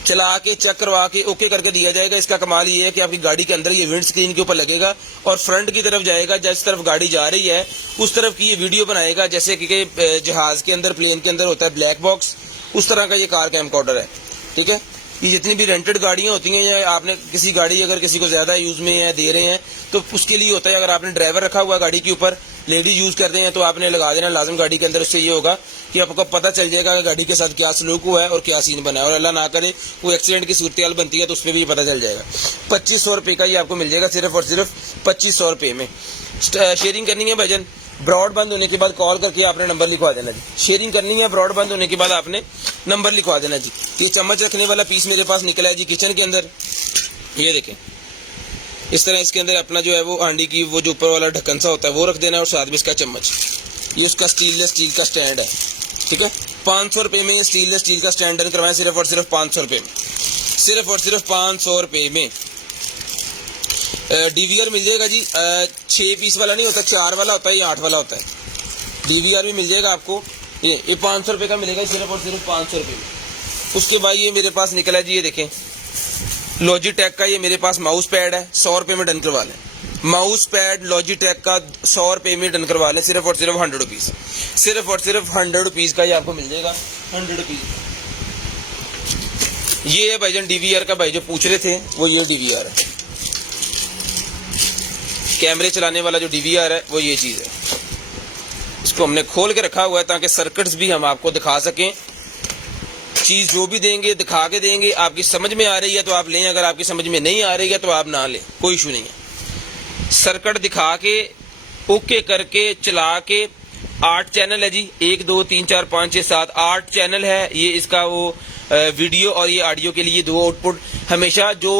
चला के चेक करवा के ओके करके दिया जाएगा। इसका कमाल ये है कि आपकी गाड़ी के अंदर ये विंड स्क्रीन के ऊपर लगेगा और फ्रंट की तरफ जाएगा। जिस तरफ गाड़ी जा रही है उस तरफ की ये वीडियो बनाएगा, जैसे कि जहाज के अंदर, प्लेन के अंदर होता है ब्लैक बॉक्स, उस तरह का ये कार कैमकॉर्डर है। ठीक है, ये जितनी भी रेंटेड गाड़ियां होती हैं या आपने किसी गाड़ी अगर किसी को ज्यादा यूज में है दे रहे हैं तो उसके लिए होता है। अगर आपने ड्राइवर रखा हुआ गाड़ी के ऊपर, लेडीज यूज कर रहे हैं तो आपने लगा देना लाजम गाड़ी के अंदर। उससे ये होगा कि आपको पता चल जाएगा कि गाड़ी के साथ क्या सलूक हुआ है और क्या सीन बना है, और अल्लाह ना करे कोई एक्सीडेंट की सूरत हाल बनती है तो उस पर भी पता चल जाएगा। 2500 रुपये का ये आपको मिल जाएगा, सिर्फ और सिर्फ 2500 रुपये में। शेयरिंग करनी है भाईजान, ब्रॉड बंद होने के बाद कॉल करके आपने नंबर लिखवा देना जी। शेयरिंग करनी है, ब्रॉड बंद होने के बाद आपने नंबर लिखवा देना जी। ये चम्मच रखने वाला पीस मेरे पास निकला है जी किचन के अंदर। ये देखें, इस तरह इसके अंदर अपना जो है वो हांडी की वो जो ऊपर वाला ढक्कन सा होता है वो रख देना, और साथ में इसका चम्मच। ये उसका स्टील का स्टैंड है। ठीक है, 500 रुपये में स्टील का स्टैंड डन करवाएं, सिर्फ और सिर्फ 500 रुपये में, सिर्फ और सिर्फ 500 रुपये में। DVR मिल जाएगा जी, 6 पीस वाला नहीं होता, 4 वाला होता है, ये 8 वाला होता है। DVR भी मिल जाएगा आपको। ये 500 रुपये का मिलेगा, सिर्फ और सिर्फ 500 रुपये में। उसके बाद ये मेरे पास निकला है जी, ये देखें लॉजिटेक का ये मेरे पास माउस पैड है, 100 रुपये में डन करवा लें। माउस पैड लॉजिटेक का 100 रुपये में डन करवा लें, सिर्फ और सिर्फ 100 रुपीज़, सिर्फ और सिर्फ 100 रुपीज़ का ये आपको मिल जाएगा, 100 रुपीज़। ये है भाईजान DVR का, भाई जो पूछ रहे थे वो ये DVR है, कैमरे चलाने वाला जो DVR है वो ये चीज़ है। इसको हमने खोल के रखा हुआ है ताकि सर्किट्स भी हम आपको दिखा सकें। चीज़ जो भी देंगे दिखा के देंगे, आपकी समझ में आ रही है तो आप लें, अगर आपकी समझ में नहीं आ रही है तो आप ना लें, कोई इशू नहीं है। सर्किट दिखा के ओके करके चला के 8 चैनल है जी, 1 2 3 4 5 6 7 8 चैनल है ये इसका, वो वीडियो और ये ऑडियो के लिए 2 आउटपुट। हमेशा जो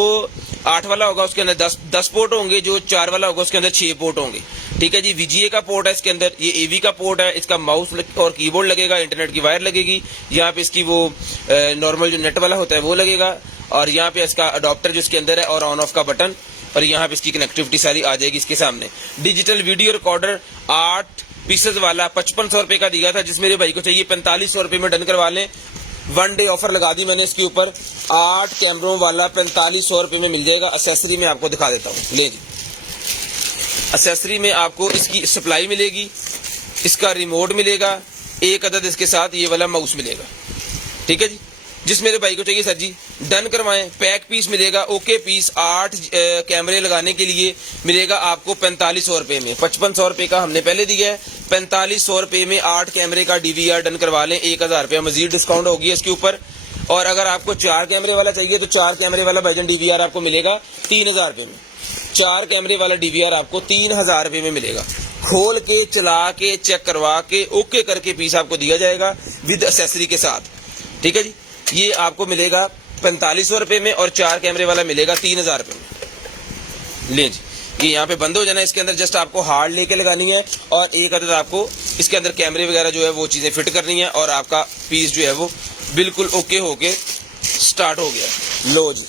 8 वाला होगा उसके अंदर 10 पोर्ट होंगे, जो 4 वाला होगा उसके अंदर 6 पोर्ट होंगे। ठीक है जी, VGA का पोर्ट है इसके अंदर, ये AV का पोर्ट है, इसका माउस और कीबोर्ड लगेगा, इंटरनेट की वायर लगेगी, यहाँ पे इसकी वो नॉर्मल जो नेट वाला होता है वो लगेगा, और यहाँ पे इसका अडॉप्टर जो इसके अंदर है और ऑन ऑफ का बटन, और यहाँ पे इसकी कनेक्टिविटी सारी आ जाएगी इसके सामने। डिजिटल वीडियो रिकॉर्डर 8 पीसेज वाला 5500 रुपये का दिया था, जिस मेरे भाई को चाहिए 4500 रुपये में डन करवा लें। 1 डे ऑफर लगा दी मैंने इसके ऊपर, 8 कैमरों वाला 4500 रुपये में मिल जाएगा। एक्सेसरी में आपको दिखा देता हूँ, ले जी। एक्सेसरी में आपको इसकी सप्लाई मिलेगी, इसका रिमोट मिलेगा, एक अदद इसके साथ ये वाला माउस मिलेगा। ठीक है जी, जिस मेरे भाई को चाहिए सर जी डन करवाएं। पैक पीस मिलेगा, ओके पीस 8 कैमरे लगाने के लिए मिलेगा आपको 4500 रुपये में। 5500 रुपये का हमने पहले दिया है, 4500 रुपये में 8 कैमरे का DVR डन करवा लें। 1000 रुपया मजीद डिस्काउंट होगी इसके ऊपर। और अगर आपको 4 कैमरे वाला चाहिए तो 4 कैमरे वाला भाईजान DVR आपको मिलेगा 3000 रुपये में। 4 कैमरे वाला DVR आपको 3000 रुपये में मिलेगा। खोल के, चला के, चेक करवा के, ओके करके पीस आपको दिया जाएगा विद एक्सेसरी के साथ। ठीक है जी, ये आपको मिलेगा 4500 रुपये में और 4 कैमरे वाला मिलेगा 3000 रुपये में। लें जी, ये यहाँ पे बंद हो जाना है। इसके अंदर जस्ट आपको हार्ड लेके लगानी है और एक अदद आपको इसके अंदर कैमरे वगैरह जो है वो चीज़ें फिट करनी है और आपका पीस जो है वो बिल्कुल ओके होके स्टार्ट हो गया। लो जी,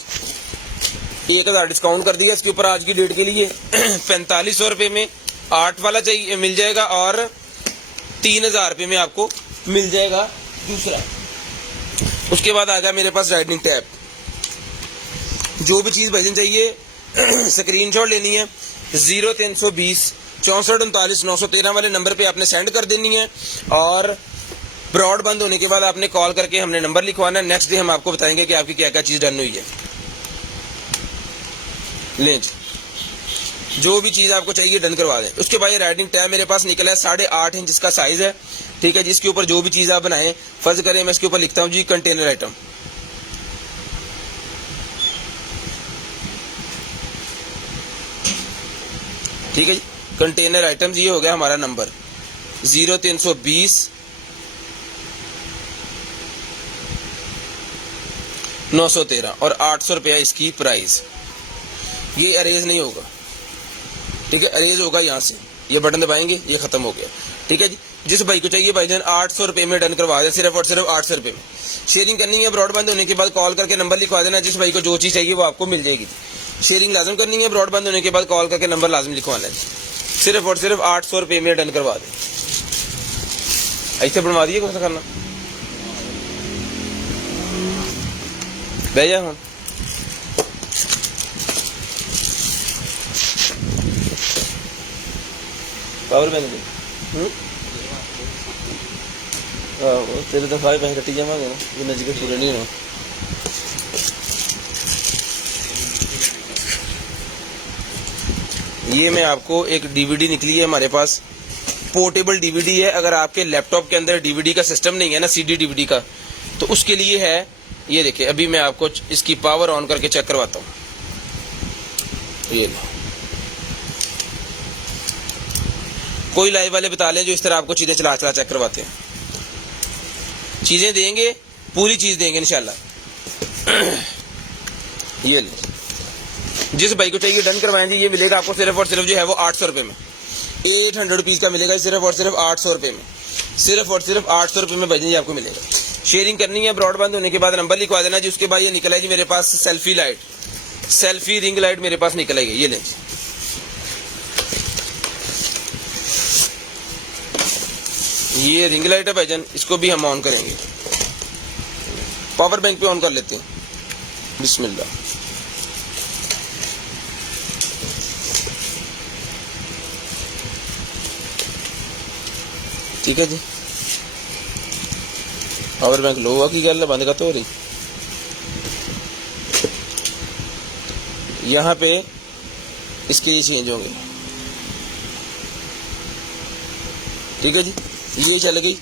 1000 डिस्काउंट कर दिया इसके ऊपर आज की डेट के लिए। 4500 रुपये में 8 वाला चाहिए मिल जाएगा और 3000 रुपये में आपको मिल जाएगा दूसरा। उसके बाद आ गया मेरे पास राइडिंग टैब। जो भी चीज़ भाईजान चाहिए स्क्रीनशॉट लेनी है, 0320 64 39 913 वाले नंबर पे आपने सेंड कर देनी है और ब्रॉड बंद होने के बाद आपने कॉल करके हमने नंबर लिखवाना है। नेक्स्ट डे हम आपको बताएंगे कि आपकी क्या क्या चीज़ डन हुई है। लें, जो भी चीज़ आपको चाहिए डन करवा दें। उसके बाद ये राइडिंग टैब मेरे पास निकला है 8.5 इंच इसका साइज़ है। ठीक है, जिसके ऊपर जो भी चीज़ आप बनाएं, फर्ज करें मैं इसके ऊपर लिखता हूँ जी कंटेनर आइटम। ठीक है जी, कंटेनर आइटम्स, ये हो गया हमारा नंबर 0320 913 और 800 रुपया इसकी प्राइस। ये अरेज नहीं होगा, ठीक है, अरेज होगा यहाँ से, ये बटन दबाएंगे, ये खत्म हो गया। ठीक है जी, जिस भाई को चाहिए भाईजान 800 रुपये में डन करवा दें, सिर्फ और सिर्फ 800 रुपये में। शेयरिंग करनी है, ब्रॉडबैंड होने के बाद कॉल करके नंबर लिखवा देना। जिस भाई को जो चीज़ चाहिए वो आपको मिल जाएगी। शेयरिंग लाजम करनी है, ब्रॉडबैंड होने के बाद कॉल करके नंबर लाजम लिखवाना है। सिर्फ और सिर्फ 800 रुपये में डन करवा दें। ऐसे बनवा दिए, कौन सा करना भैया। हाँ, पावर बैंक दे तेरे तो खाए पैसे कटी जावांगे ना, ये नजदीक पूरे नहीं हो। ये मैं आपको एक डीवीडी निकली है हमारे पास, पोर्टेबल डीवीडी है। अगर आपके लैपटॉप के अंदर डीवीडी का सिस्टम नहीं है ना, सीडी डीवीडी का, तो उसके लिए है। ये देखिए, अभी मैं आपको इसकी पावर ऑन करके चेक करवाता हूँ। ये कोई लाइव वाले बता लें जो इस तरह आपको चीजें चला चला चेक करवाते हैं। चीजें देंगे, पूरी चीज देंगे इंशाल्लाह। ये ले, जिस भाई को चाहिए डन करवाएं जी, ये मिलेगा आपको सिर्फ और सिर्फ जो है वो 800 रुपये में। 800 रुपीज़ का मिलेगा सिर्फ और सिर्फ 800 रुपये में। सिर्फ और सिर्फ 800 रुपये में भाई जी आपको मिलेगा। शेयरिंग करनी है, ब्रॉडबैंड होने के बाद नंबर लिखवा देना जी। उसके बाद ये निकला है जी मेरे पास selfie light, selfie ring light मेरे पास निकल आई है। ये लें, ये रिंग लाइट है भाईजान, इसको भी हम ऑन करेंगे। पावर बैंक पे ऑन कर लेते हैं, बिस्मिल्लाह। ठीक है जी, पावर बैंक लो हुआ की गल है, बंद का तो हो रही। यहाँ पे इसके ये चेंज होंगे। ठीक है जी, ये चल गई।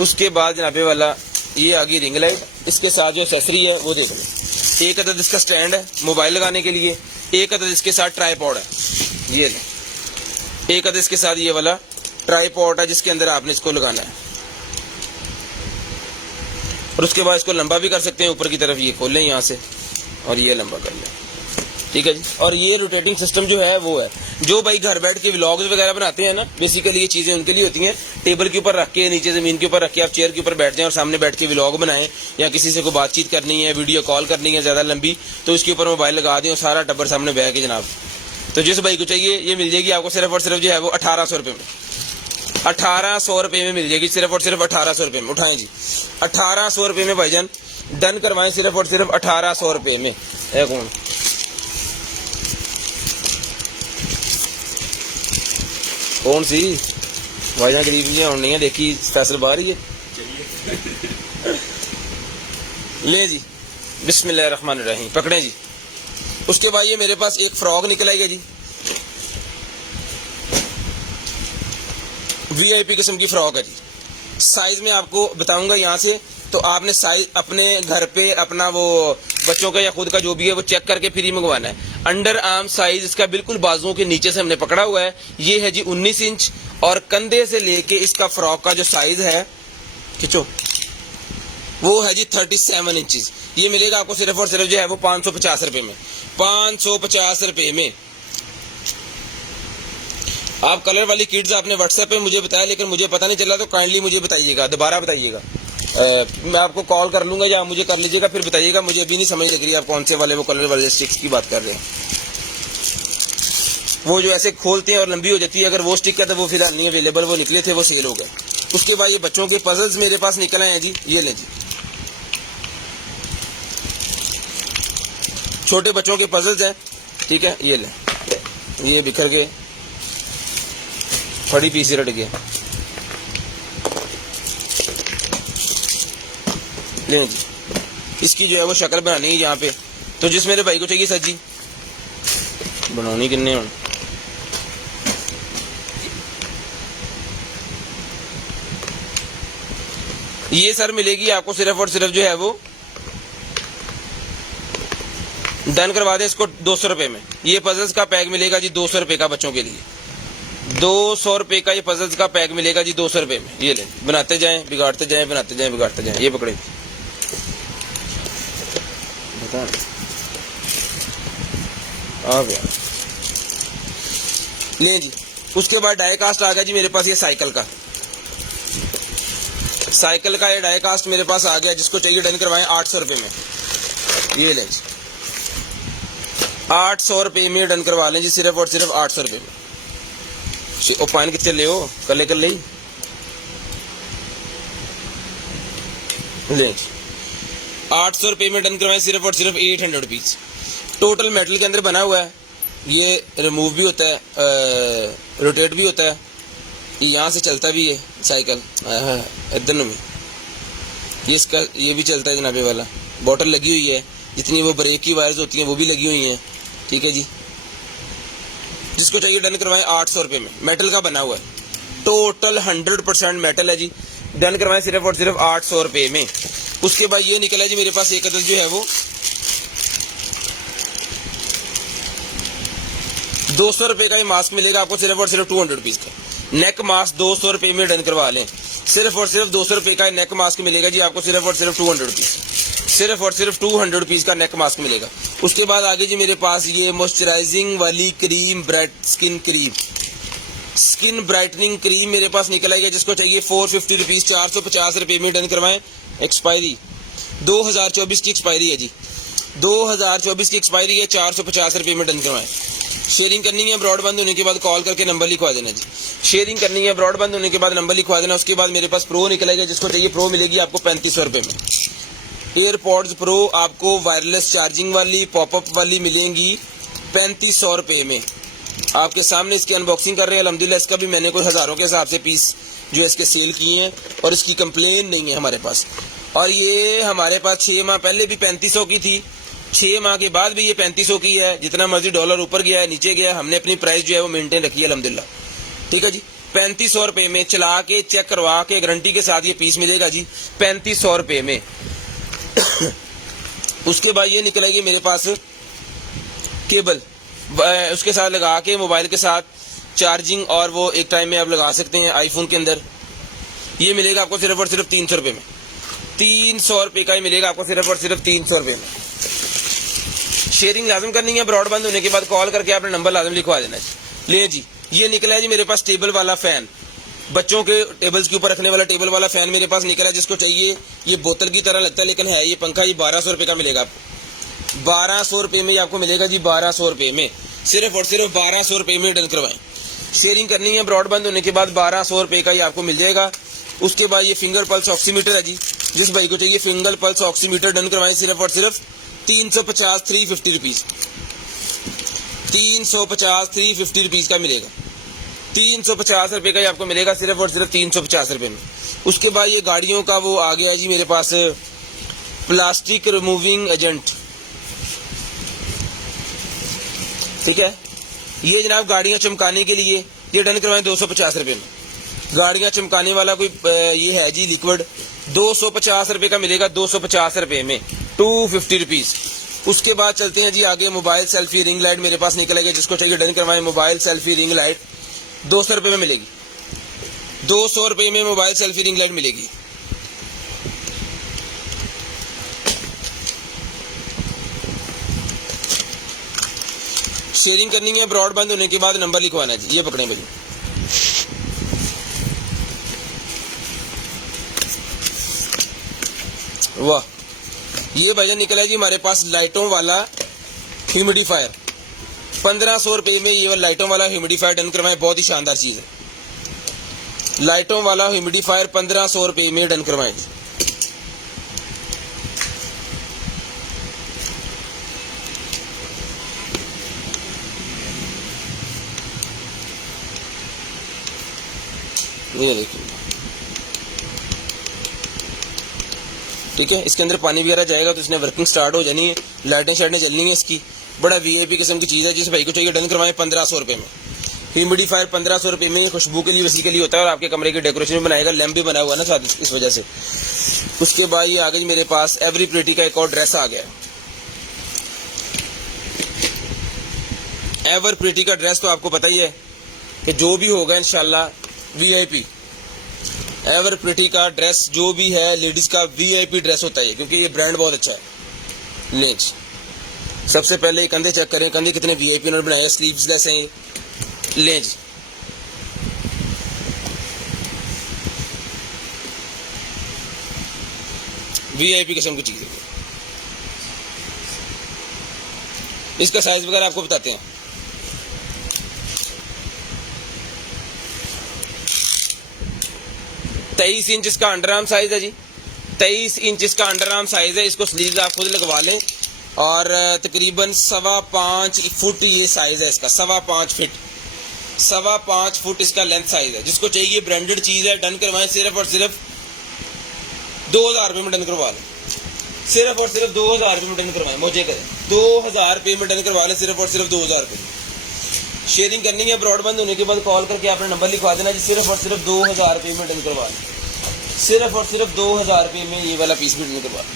उसके बाद जनाबे वाला ये आ गई रिंग लाइट, इसके साथ जो एक्सेसरी है वो दे दो। एक अदद इसका स्टैंड है मोबाइल लगाने के लिए, एक अदद इसके साथ ट्राइपॉड है। ये ले, एक अदद इसके साथ ये वाला ट्राइपॉड है जिसके अंदर आपने इसको लगाना है। और उसके बाद इसको लंबा भी कर सकते हैं ऊपर की तरफ, ये खोल लें यहाँ से और ये लंबा कर लें। ठीक है जी, और ये रोटेटिंग सिस्टम जो है वो है। जो भाई घर बैठ के व्लॉग्स वगैरह बनाते हैं ना, बेसिकली ये चीज़ें उनके लिए होती हैं। टेबल के ऊपर रख के, नीचे ज़मीन के ऊपर रख के आप चेयर के ऊपर बैठ जाएं और सामने बैठ के व्लॉग बनाएं, या किसी से कोई बातचीत करनी है, वीडियो कॉल करनी है ज़्यादा लंबी, तो इसके ऊपर मोबाइल लगा दें और सारा टब्बर सामने बैठ के जनाब। तो जिस भाई को चाहिए ये मिल जाएगी आपको सिर्फ और सिर्फ जो है वो 1800 रुपये में। 1800 रुपये में मिल जाएगी, सिर्फ और सिर्फ 1800 रुपये में। उठाएं जी, 1800 रुपये में भाईजान डन करवाएं, सिर्फ और सिर्फ 1800 रुपये में। कौन कौन सी भाईजान गरीब जी होनी है, देखी स्पेशल बाहर ही है। ले जी, बिस्मिल्लाहिर्रहमानिर्रहीम, पकड़े जी। उसके बाद ये मेरे पास एक फ्रॉक निकल आई है जी, VIP किस्म की फ्रॉक है जी। साइज में आपको बताऊंगा यहाँ से, तो आपने साइज अपने घर पे अपना वो बच्चों का या खुद का जो भी है वो चेक करके फ्री मंगवाना है। अंडर आर्म साइज इसका बिल्कुल बाजुओं के नीचे से हमने पकड़ा हुआ है, ये है जी 19 इंच, और कंधे से लेके इसका फ्रॉक का जो साइज है, खिंचो, वो है जी 37 इंचज। ये मिलेगा आपको सिर्फ और सिर्फ जो है वो 550 रुपए में, 550 रुपए में। आप कलर वाली किड्स आपने व्हाट्सएप पे मुझे बताया, लेकिन मुझे पता नहीं चला, तो काइंडली मुझे बताइएगा, दोबारा बताइएगा। मैं आपको कॉल कर लूंगा या मुझे कर लीजिएगा, फिर बताइएगा। मुझे अभी नहीं समझ लग रही आप कौन से वाले वो कलर वाले स्टिक्स की बात कर रहे हैं। वो जो ऐसे खोलते हैं और लंबी हो जाती है, अगर वो स्टिक करते वो फिलहाल नहीं अवेलेबल, वो निकले थे, वो सेल हो गए। उसके बाद ये बच्चों के पजल्स मेरे पास निकल आए हैं जी, ये लें जी, छोटे बच्चों के पजल्स हैं, ठीक है, ये लें। ये बिखर के फड़ी पीसी रट गए, लें जी। इसकी जो है वो शक्ल बनानी है यहाँ पे, तो जिस मेरे भाई को चाहिए सर जी बनानी किन्ने हो, ये सर मिलेगी आपको सिर्फ और सिर्फ जो है वो, डन करवा दे इसको 200 रुपए में। ये पजल्स का पैक मिलेगा जी 200 रुपए का, बच्चों के लिए 200 रुपए का ये पजल्स का पैक मिलेगा जी 200 रुपए में। ये ले, बनाते जाएं बिगाड़ते जाएं, बनाते जाएं बिगाड़ते जाएं। ये पकड़े, बता आ गया, ले जी। उसके बाद डाई कास्ट आ गया जी मेरे पास, ये साइकिल का ये डाई कास्ट मेरे पास आ गया। जिसको चाहिए डन करवाएं 800 रुपए में। ये ले जी, 800 रुपए में डन करवा लें जी, सिर्फ और सिर्फ 800 रुपए में। ओ पाइन कितने ले हो, कल कर ले 800 रुपए में डन करवाएं, सिर्फ और सिर्फ 800 रुपीज। टोटल मेटल के अंदर बना हुआ है, ये रिमूव भी होता है, रोटेट भी होता है, यहाँ से चलता भी है साइकिल इधर में, ये इसका ये भी चलता है जनाबे वाला। बॉटल लगी हुई है, जितनी वो ब्रेक की वायर्स होती हैं वो भी लगी हुई हैं, ठीक है जी। जिसको चाहिए डन करवाएं 800 रुपए में, मेटल का बना हुआ है, टोटल 100% मेटल है जी। डन करवाएं सिर्फ और सिर्फ 800 रुपए में। उसके बाद ये निकला जी मेरे पास एक अदद जो है वो 200 रुपए का ये मास्क मिलेगा आपको, सिर्फ और सिर्फ 200 रुपीज का नेक मास्क 200 रुपए में डन करवा लें। सिर्फ और सिर्फ 200 रुपए का नेक मास्क मिलेगा जी आपको, सिर्फ और सिर्फ 200 रुपीज, सिर्फ और सिर्फ 200 रुपीज का नेक मास्क मिलेगा। उसके बाद आगे जी मेरे पास ये मॉइस्चराइजिंग वाली क्रीम, स्किन ब्राइटनिंग क्रीम मेरे पास निकल आई है। जिसको चाहिए 450 रुपीज, 450 रुपए में डन करवाएं। एक्सपायरी 2024 की एक्सपायरी है जी, 2024 की एक्सपायरी है, 450 रुपए में डन करवाएं। शेयरिंग करनी है ब्रॉड बंद होने के बाद कॉल करके नंबर लिखवा देना जी। शेयरिंग करनी है ब्रॉड बंद होने के बाद नंबर लिखवा देना। उसके बाद मेरे पास प्रो निकलेगा, जिसको चाहिए प्रो मिलेगी आपको 3500 रुपए में। एयरपॉड्स प्रो आपको वायरलेस चार्जिंग वाली पॉपअप वाली मिलेंगी 3500 रुपए में। आपके सामने इसकी अनबॉक्सिंग कर रहे हैं अल्हम्दुलिल्लाह। इसका भी मैंने कोई हज़ारों के हिसाब से पीस जो है इसके सेल किए हैं, और इसकी कंप्लेन नहीं है हमारे पास। और ये हमारे पास 6 माह पहले भी 3500 की थी, 6 माह के बाद भी ये 3500 की है। जितना मर्जी डॉलर ऊपर गया है नीचे गया, हमने अपनी प्राइस जो है वो मेंटेन रखी है अल्हम्दुलिल्लाह, ठीक है जी। 3500 रुपए में चला के चेक करवा के गारंटी के साथ ये पीस मिलेगा जी 3500 रुपए में। उसके बाद ये निकलेगी मेरे पास केबल, उसके साथ लगा के मोबाइल के साथ चार्जिंग, और वो एक टाइम में आप लगा सकते हैं आईफोन के अंदर। ये मिलेगा आपको सिर्फ और सिर्फ 300 रुपए में, 300 रुपए का ही मिलेगा आपको सिर्फ और सिर्फ 300 रुपए में। शेयरिंग लाजम करनी है, ब्रॉड बंद होने के बाद कॉल करके आपने नंबर लाजम लिखवा देना जी। ले जी, ये निकला है जी मेरे पास टेबल वाला फैन, बच्चों के टेबल्स के ऊपर रखने वाला टेबल वाला फैन मेरे पास निकला है। जिसको चाहिए, ये बोतल की तरह लगता है लेकिन है ये पंखा, ये 1200 रुपए का मिलेगा आपको, 1200 रुपए में आपको मिलेगा जी, 1200 रुपए में, सिर्फ और सिर्फ 1200 रुपए में डन करवाएं। शेयरिंग करनी है ब्रॉड बंद होने के बाद 1200 रुपए का ये आपको मिल जाएगा। उसके बाद ये फिंगर पल्स ऑक्सीमीटर है जी, जिस भाई को चाहिए फिंगर पल्स ऑक्सीमीटर डन करवाएं, सिर्फ और सिर्फ 350 350 रुपीज, 350 350 रुपीज का मिलेगा, 350 रुपए का ये आपको मिलेगा सिर्फ और सिर्फ 350 रुपए में। उसके बाद ये गाड़ियों का वो आ गया जी मेरे पास प्लास्टिक रिमूविंग एजेंट, ठीक है। ये जनाब गाड़ियां चमकाने के लिए ये डन करवाएं 250 रुपए में। गाड़ियां चमकाने वाला कोई ये है जी लिक्विड, 250 रुपए का मिलेगा, 250 रुपए में, 250 रुपीज। उसके बाद चलते हैं जी आगे। मोबाइल सेल्फी रिंग लाइट मेरे पास निकल गया, जिसको चाहिए डन करवाएं। मोबाइल सेल्फी रिंग लाइट 200 रुपये में मिलेगी, 200 रुपये में मोबाइल सेल्फी रिंग लाइट मिलेगी। शेयरिंग करनी है, ब्रॉड बंद होने के बाद नंबर लिखवाना है जी। ये पकड़े भाई, वाह, ये भजन निकला है जी हमारे पास लाइटों वाला ह्यूमिडिफायर। 1500 रुपये में ये लाइटों वाला ह्यूमिडिफायर डन करवाएं, बहुत ही शानदार चीज़ है। लाइटों वाला ह्यूमिडिफायर 1500 रुपये में डन करवाएं। ये देखिए, ठीक है। इसके अंदर पानी वगैरह जाएगा तो इसने वर्किंग स्टार्ट हो जानी है, लाइटें शाइटें जलनी है इसकी। बड़ा वीआईपी किस्म की चीज़ है, जिस भाई को चाहिए डन करवाएं 1500 रुपये में। ह्यूमिडिफायर 1500 रुपये में, खुशबू के लिए वैसी के लिए होता है, और आपके कमरे की डेकोरेशन भी बनाएगा। लैम्प भी बना हुआ है ना साथ, इस वजह से। उसके बाद ये आगे मेरे पास एवरी प्रिटी का एक और ड्रेस आ गया। एवर प्रिटी का ड्रेस तो आपको पता ही है कि जो भी होगा इंशाल्लाह वीआईपी। एवर प्रिटी का ड्रेस जो भी है लेडीज का वीआईपी ड्रेस होता है, क्योंकि ये ब्रांड बहुत अच्छा है। लेंज सबसे पहले कंधे चेक करें, कंधे कितने वीआईपी उन्होंने बनाए, स्लीव्सलेस हैं। लेंज वीआईपी किस्म की चीज है। इसका साइज वगैरह आपको बताते हैं। तेईस इंच इसका अंडर आर्म साइज है जी, 23 इंच इसका अंडर आर्म साइज है। इसको स्लीव्स आप खुद लगवा लें, और तकरीबन 5.25 फुट ये साइज है इसका, 5.25 फुट इसका लेंथ साइज है। जिसको चाहिए ब्रांडेड चीज है, डन करवाएं। सिर्फ और सिर्फ 2000 रुपये में डन करवा लें, सिर्फ और सिर्फ 2000 रुपये में डन करवाएं। मौजे करें, 2000 रुपये में डन करवा लें, सिर्फ और सिर्फ 2000 रुपये। शेयरिंग करनी है, ब्रॉडबैंड होने के बाद कॉल करके आपने नंबर लिखवा देना जी। सिर्फ और सिर्फ 2000 रुपये में डन करवा लें, सिर्फ और सिर्फ 2000 रुपये में ये वाला पीस भी डन करवा लें।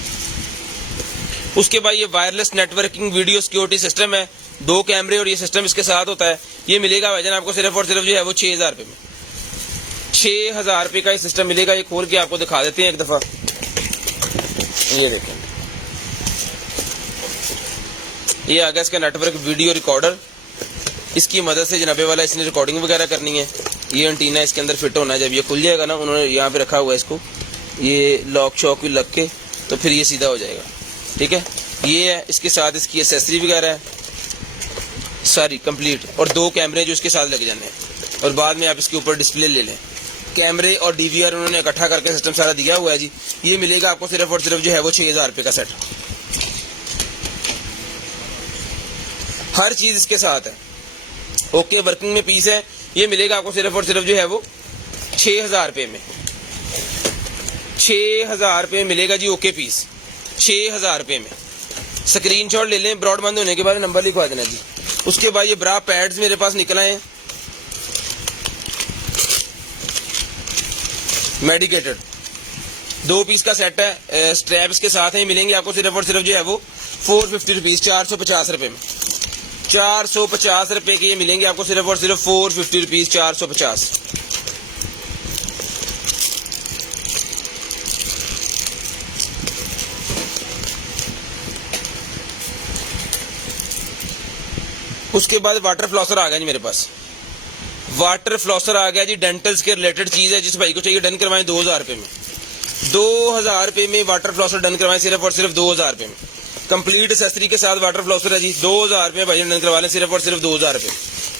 उसके बाद ये wireless networking video security system है, 2 कैमरे और ये सिस्टम इसके साथ होता है। ये मिलेगा भाईजान आपको सिर्फ और सिर्फ जो है वो 6000 रुपये में। 6000 रुपये का ये सिस्टम मिलेगा। ये खोल के आपको दिखा देते हैं एक दफा। ये देखें, ये आ गया इसका नेटवर्क वीडियो रिकॉर्डर। इसकी मदद से जनाबे वाला इसने रिकॉर्डिंग वगैरह करनी है। ये एंटीना इसके अंदर फिट होना है। जब ये खुल जाएगा ना, उन्होंने यहाँ पे रखा हुआ है इसको, ये लॉक शॉक भी लग के, तो फिर ये सीधा हो जाएगा। ठीक है, ये है इसके साथ इसकी एसेसरी वगैरह है सारी कंप्लीट, और 2 कैमरे जो इसके साथ लग जाने हैं, और बाद में आप इसके ऊपर डिस्प्ले ले लें। कैमरे और डीवीआर उन्होंने इकट्ठा करके सिस्टम सारा दिया हुआ है जी। ये मिलेगा आपको सिर्फ और सिर्फ जो है वो 6000 रुपये का सेट। हर चीज इसके साथ है, ओके वर्किंग में पीस है। ये मिलेगा आपको सिर्फ और सिर्फ जो है वो 6000 रुपये में। 6000 रुपये मिलेगा जी, ओके पीस 6000 रुपये में। स्क्रीनशॉट ले लें, ब्रॉडबैंड होने के बाद नंबर लिखवा देना जी। उसके बाद ये ब्रा पैड्स मेरे पास निकल आए हैं, मेडिकेटेड 2 पीस का सेट है। स्ट्रैप इसके साथ ही मिलेंगे आपको सिर्फ और सिर्फ जो है वो 450 रुपीज, 450 रुपये में। 450 रुपये के ये मिलेंगे आपको सिर्फ और सिर्फ 450 रुपीज, 450। उसके बाद वाटर फ्लॉसर आ गया जी मेरे पास। वाटर फ्लॉसर आ गया जी, डेंटल्स के रिलेटेड चीज है। जिस भाई को चाहिए डन करवाएं 2000 रुपये में। 2000 रुपये में वाटर फ्लॉसर डन करवाएं, सिर्फ और सिर्फ 2000 रुपये में। कंप्लीट एसेसरी के साथ वाटर फ्लॉसर है जी, 2000 रुपये भाई डन करवा लें, सिर्फ और सिर्फ 2000 रुपये।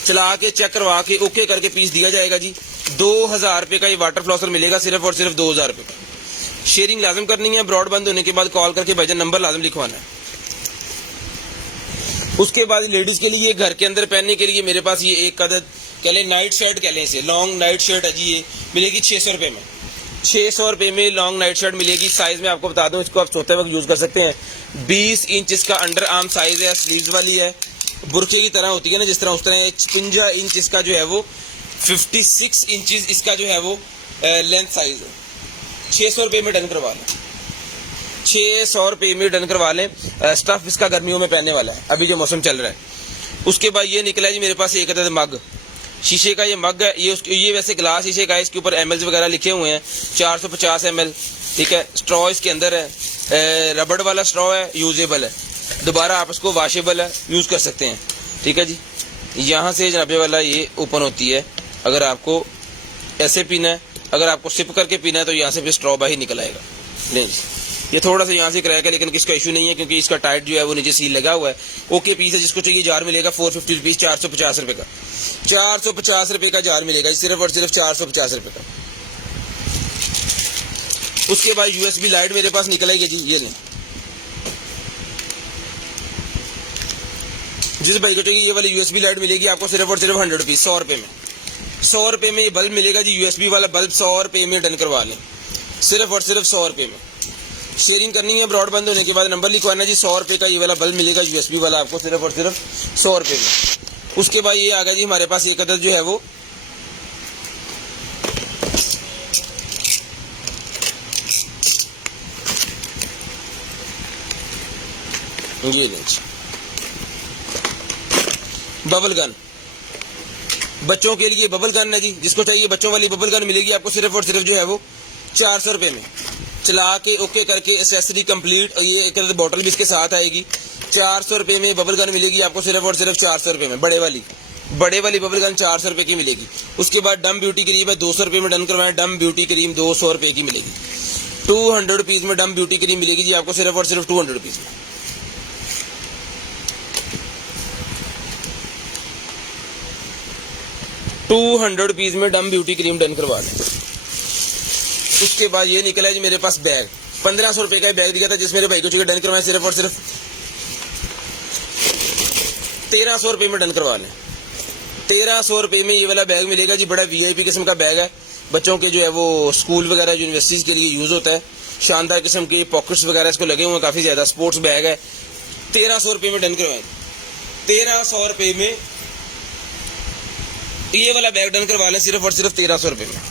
चला के चेक करवा के ओके करके पीस दिया जाएगा जी। 2000 रुपये का ये वाटर फ्लॉसर मिलेगा, सिर्फ और सिर्फ 2000 रुपये का। शेयरिंग लाजम करनी है, ब्रॉडबैंड होने के बाद कॉल करके भाईजान नंबर लाजम लिखवाना है। उसके बाद लेडीज के लिए घर के अंदर पहनने के लिए मेरे पास ये एक अदद कह लें नाइट शर्ट, कह लें इसे लॉन्ग नाइट शर्ट है जी। ये मिलेगी 600 रुपये में। 600 रुपये में लॉन्ग नाइट शर्ट मिलेगी। साइज में आपको बता दूं, इसको आप सोते वक्त यूज कर सकते हैं। 20 इंच इसका अंडर आर्म साइज है, स्लीव्स वाली है, बुरखे की तरह होती है ना जिस तरह, उस तरह। 56 इंच इसका जो है वो, 56 इंचज इसका जो है वो लेंथ साइज है। 600 रुपये में डन करवा लें। 600 रुपये में डन करवा लें। स्टफ इसका गर्मियों में पहनने वाला है, अभी जो मौसम चल रहा है। उसके बाद ये निकला जी मेरे पास एक अदद मग, शीशे का ये मग है। ये वैसे ग्लास शीशे का है, इसके ऊपर एमएल वगैरह लिखे हुए हैं, 450 ml, ठीक है। स्ट्रॉ इसके अंदर है, रबड़ वाला स्ट्रॉ है, यूजेबल है, दोबारा आप इसको वॉशेबल है, यूज़ कर सकते हैं, ठीक है जी। यहाँ से जनाबे वाला ये ओपन होती है, अगर आपको ऐसे पीना है, अगर आपको सिप करके पीना है तो यहाँ से फिर स्ट्रॉ बाहर निकल आएगा। नहीं, ये थोड़ा सा यहाँ से क्रैक है, लेकिन किसका इशू नहीं है क्योंकि इसका टाइट जो है वो नीचे सील लगा हुआ है। ओके पीस है, जिसको चाहिए जार मिलेगा 450 रुपीज़, 450 रुपये का, 450 रुपये का जार मिलेगा, सिर्फ और सिर्फ 450 रुपये का। उसके बाद USB लाइट मेरे पास निकलेगी जी, ये नहीं, जिस भाई को चाहिए ये वाली USB लाइट मिलेगी आपको सिर्फ और सिर्फ 100 रुपीज़, 100 रुपये में। 100 रुपये में ये बल्ब मिलेगा जी, USB वाला बल्ब 100 रुपये में डन करवा लें, सिर्फ और सिर्फ 100 रुपये में। शेयरिंग करनी है ब्रॉड बंद होने के बाद नंबर लिखवाना जी, 100 रुपये का ये वाला बल्ब मिलेगा USB वाला आपको सिर्फ और सिर्फ 100 रुपये में। उसके बाद ये आ गया जी हमारे पास एक अदद जो है वो ये लेंच बबल गन, बच्चों के लिए बबल गन है जी, जिसको चाहिए बच्चों वाली बबल गन मिलेगी आपको सिर्फ और सिर्फ जो है वो 400 रुपये में। चला के ओके करके एसेसरी कंप्लीट, ये एक बोतल भी इसके साथ आएगी, 400 रुपये में बबल गन मिलेगी आपको सिर्फ और सिर्फ 400 रुपये में। बड़े वाली बबल गन 400 रुपये की मिलेगी। उसके बाद डम ब्यूटी क्रीम है, 200 रुपये में डन करवाएं, डम ब्यूटी क्रीम 200 रुपये की मिलेगी। 200 रुपीज़ में डम ब्यूटी क्रीम मिलेगी जी आपको सिर्फ और सिर्फ 200 रुपीज़ में। 200 रुपीज़ में डम ब्यूटी क्रीम डन करवा लें। उसके बाद ये निकला है जी मेरे पास बैग, 1500 रुपये का बैग दिया था, जिस मेरे भाई को चाहिए डन करवाएं, सिर्फ और सिर्फ 1300 रुपये में डन करवा लें। 1300 रुपये में ये वाला बैग मिलेगा जी, बड़ा VIP किस्म का बैग है, बच्चों के जो है वो स्कूल वगैरह यूनिवर्सिटीज़ के लिए यूज़ होता है। शानदार किस्म के पॉकेट्स वगैरह इसको लगे हुए हैं काफ़ी ज़्यादा, स्पोर्ट्स बैग है। 1300 रुपये में डन करवाएं, 1300 रुपये में ये वाला बैग डन करवा लें, सिर्फ और सिर्फ 1300 रुपये में।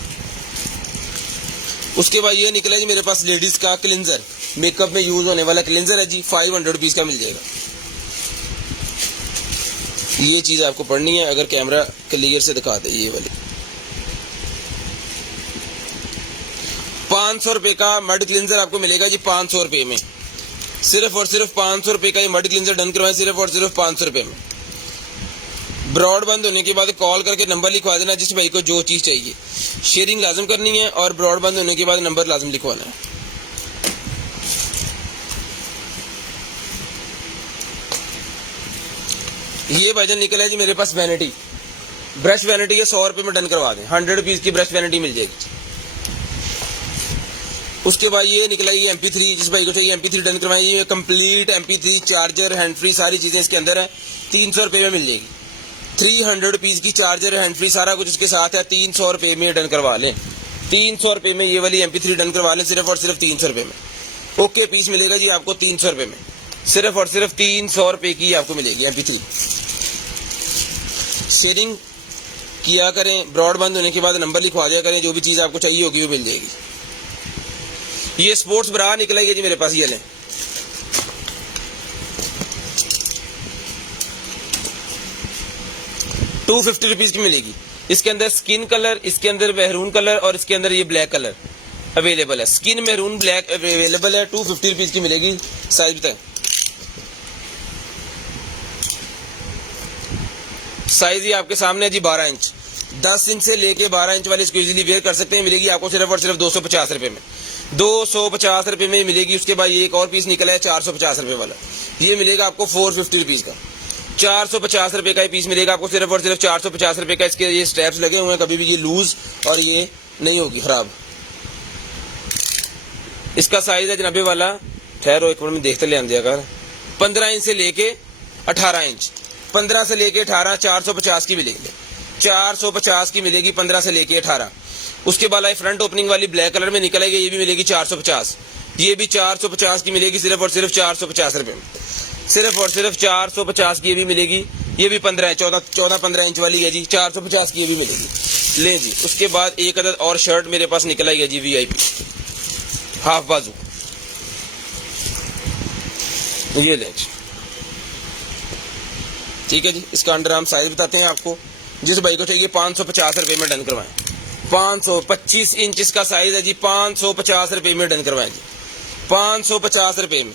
उसके बाद ये निकला जी मेरे पास लेडीज़ का क्लिंजर, मेकअप में यूज़ होने वाला क्लिंजर है जी, 500 रुपीज़ का मिल जाएगा। ये चीज़ आपको पढ़नी है, अगर कैमरा क्लियर से दिखा दे, ये वाली 500 रुपये का मड क्लिंजर आपको मिलेगा जी, 500 रुपये में, सिर्फ और सिर्फ 500 रुपये का ये मड क्लिंजर डन करवाएं, सिर्फ और सिर्फ 500 रुपये में। ब्रॉड बंद होने के बाद कॉल करके नंबर लिखवा देना, जिस भाई को जो चीज़ चाहिए। शेयरिंग लाजम करनी है और ब्रॉड बंद होने के बाद नंबर लाजम लिखवाना है। ये भाईजान निकला है जी मेरे पास वैनिटी, ब्रश वैनिटी है, 100 रुपये में डन करवा दें, 100 रुपीज़ की ब्रश वैनिटी मिल जाएगी। उसके बाद ये निकला ये MP3, जिस भाई को चाहिए MP3 डन करवाएं, ये complete MP3 charger hand free सारी चीज़ें इसके अंदर है, 300 रुपये में मिल जाएगी। 300 रुपीज़ की चार्जर हैंड फ्री सारा कुछ इसके साथ है, 300 रुपये में डन करवा लें। 300 रुपये में ये वाली MP3 डन करवा लें, सिर्फ और सिर्फ 300 रुपये में। ओके पीस मिलेगा जी आपको 300 रुपये में, सिर्फ और सिर्फ 300 रुपये की आपको मिलेगी MP3। शेयरिंग किया करें, ब्रॉड बंद होने के बाद नंबर लिखवा दिया करें, जो भी चीज़ आपको चाहिए होगी वो मिल जाएगी। ये स्पोर्ट्स ब्रा निकला है जी मेरे पास, ये लें, ₹250 की मिलेगी। इसके अंदर स्किन कलर, इसके अंदर मेहरून कलर और इसके अंदर ये ब्लैक कलर अवेलेबल है। स्किन मेहरून ब्लैक अवेलेबल है, ₹250 की मिलेगी। साइज बताएं, साइज ये आपके सामने है जी, 12 इंच, 10 इंच से लेके 12 इंच वाली इसको इजीली वेयर कर सकते हैं। मिलेगी आपको सिर्फ और सिर्फ 250 रुपये में, 250 रुपये में मिलेगी। उसके बाद ये एक और पीस निकला है 450 रुपये वाला, ये मिलेगा आपको 450 रुपीज़ का, 450 रुपये का ये पीस मिलेगा आपको सिर्फ और सिर्फ 450 रुपये का। इसके ये स्ट्रैप्स लगे हुए हैं, कभी भी ये लूज और ये नहीं होगी खराब। इसका साइज है जनाबे वाला, ठहरो एक मिनट में देखते ले आंदे अगर, 15 इंच से लेके 18 इंच, 15 से लेके 18, 450 की मिलेगी, 450 की मिलेगी 15 से लेके 18। उसके बाद फ्रंट ओपनिंग वाली ब्लैक कलर में निकलेगी, ये भी मिलेगी 450, ये भी 450 की मिलेगी, सिर्फ और सिर्फ 450 रुपये में, सिर्फ और सिर्फ 450 की ये भी मिलेगी। ये भी 14-15 इंच वाली है जी, 450 की ये भी मिलेगी। लें जी। उसके बाद एक अदद और शर्ट मेरे पास निकल आई है जी, VIP हाफ बाजू, ये ले जी, ठीक है जी। इसका अंडर आर्म साइज बताते हैं आपको। जिस भाई को चाहिए 550 रुपये में डन करवाएं। 525 इंच इसका साइज है जी, 550 रुपये में डन करवाएं जी, 550 रुपये में।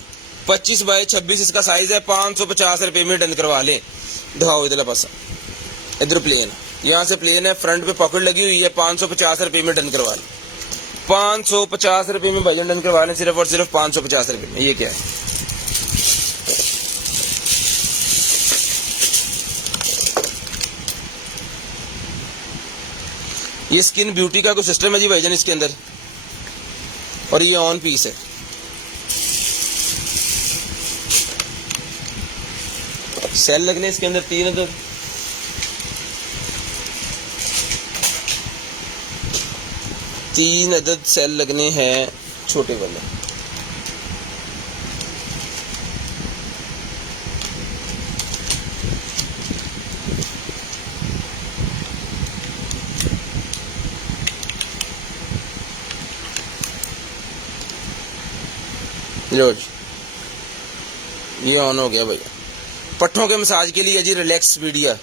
25 बाई 26 इसका साइज है, 550 रुपये में डन करवा लें। दिखाओ इधर पास, इधर प्लेन, यहाँ से प्लेन है, फ्रंट पे पॉकेट लगी हुई है, 550 रुपये में डन करवा लें। 550 रुपये में भाईजान डन करवा लें, सिर्फ और सिर्फ 550 रुपये में। ये क्या है, ये स्किन ब्यूटी का कोई सिस्टम है जी भाईजान इसके अंदर, और ये ऑन पीस है। सेल लगने इसके अंदर 3 अदर, तीन अदद सेल लगने हैं छोटे वाले। लो जी, ये ऑन हो गया भैया। पट्ठों के मसाज के लिए जी रिलैक्स मीडिया,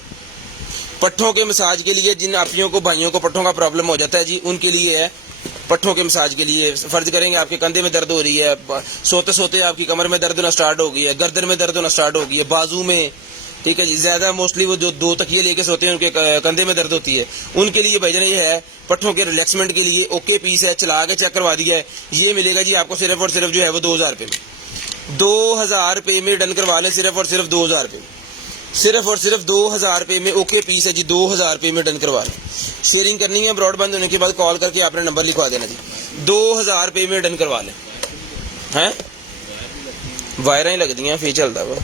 पट्ठों के मसाज के लिए, जिन आपियों को भाइयों को पट्ठों का प्रॉब्लम हो जाता है जी, उनके लिए है। पट्ठों के मसाज के लिए फर्ज करेंगे आपके कंधे में दर्द हो रही है, सोते सोते आपकी कमर में दर्द होना स्टार्ट हो गई है, गर्दन में दर्द होना स्टार्ट हो गई है, बाजू में, ठीक है जी। ज्यादा मोस्टली वो जो 2 तकिए लेके सोते हैं उनके कंधे में दर्द होती है, उनके लिए भाईजान ये है पट्ठों के रिलैक्समेंट के लिए। ओके पीस है, चला के चेक करवा दिया है। ये मिलेगा जी आपको सिर्फ और सिर्फ जो है वो 2000 रुपये में। 2000 रुपये में डन करवा लें, सिर्फ और सिर्फ 2000 रुपये में, सिर्फ और सिर्फ 2000 रुपये में। ओके पीस है जी, 2000 रुपये में डन करवा लें। शेयरिंग करनी है, ब्रॉडबैंड होने के बाद कॉल करके आपने नंबर लिखवा देना जी। 2000 रुपये में डन करवा लें। हैं वायरें ही लग दी हैं, फिर चलता वो।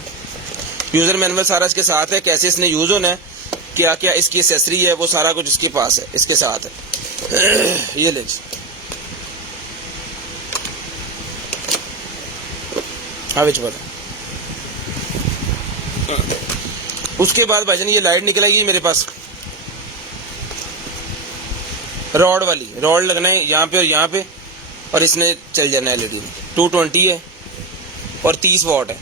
यूजर मैनुअल सारा इसके साथ है, कैसे इसने यूज होना है, क्या क्या इसकी एसेसरी है, वो सारा कुछ इसके पास है, इसके साथ है। ये ले हाँ बिच पर। उसके बाद भाईजान ये लाइट निकल आएगी मेरे पास, रॉड वाली। रॉड लगना है यहाँ पे और यहाँ पे, और इसने चल जाना है एलईडी में। 220 है और 30 वॉट है।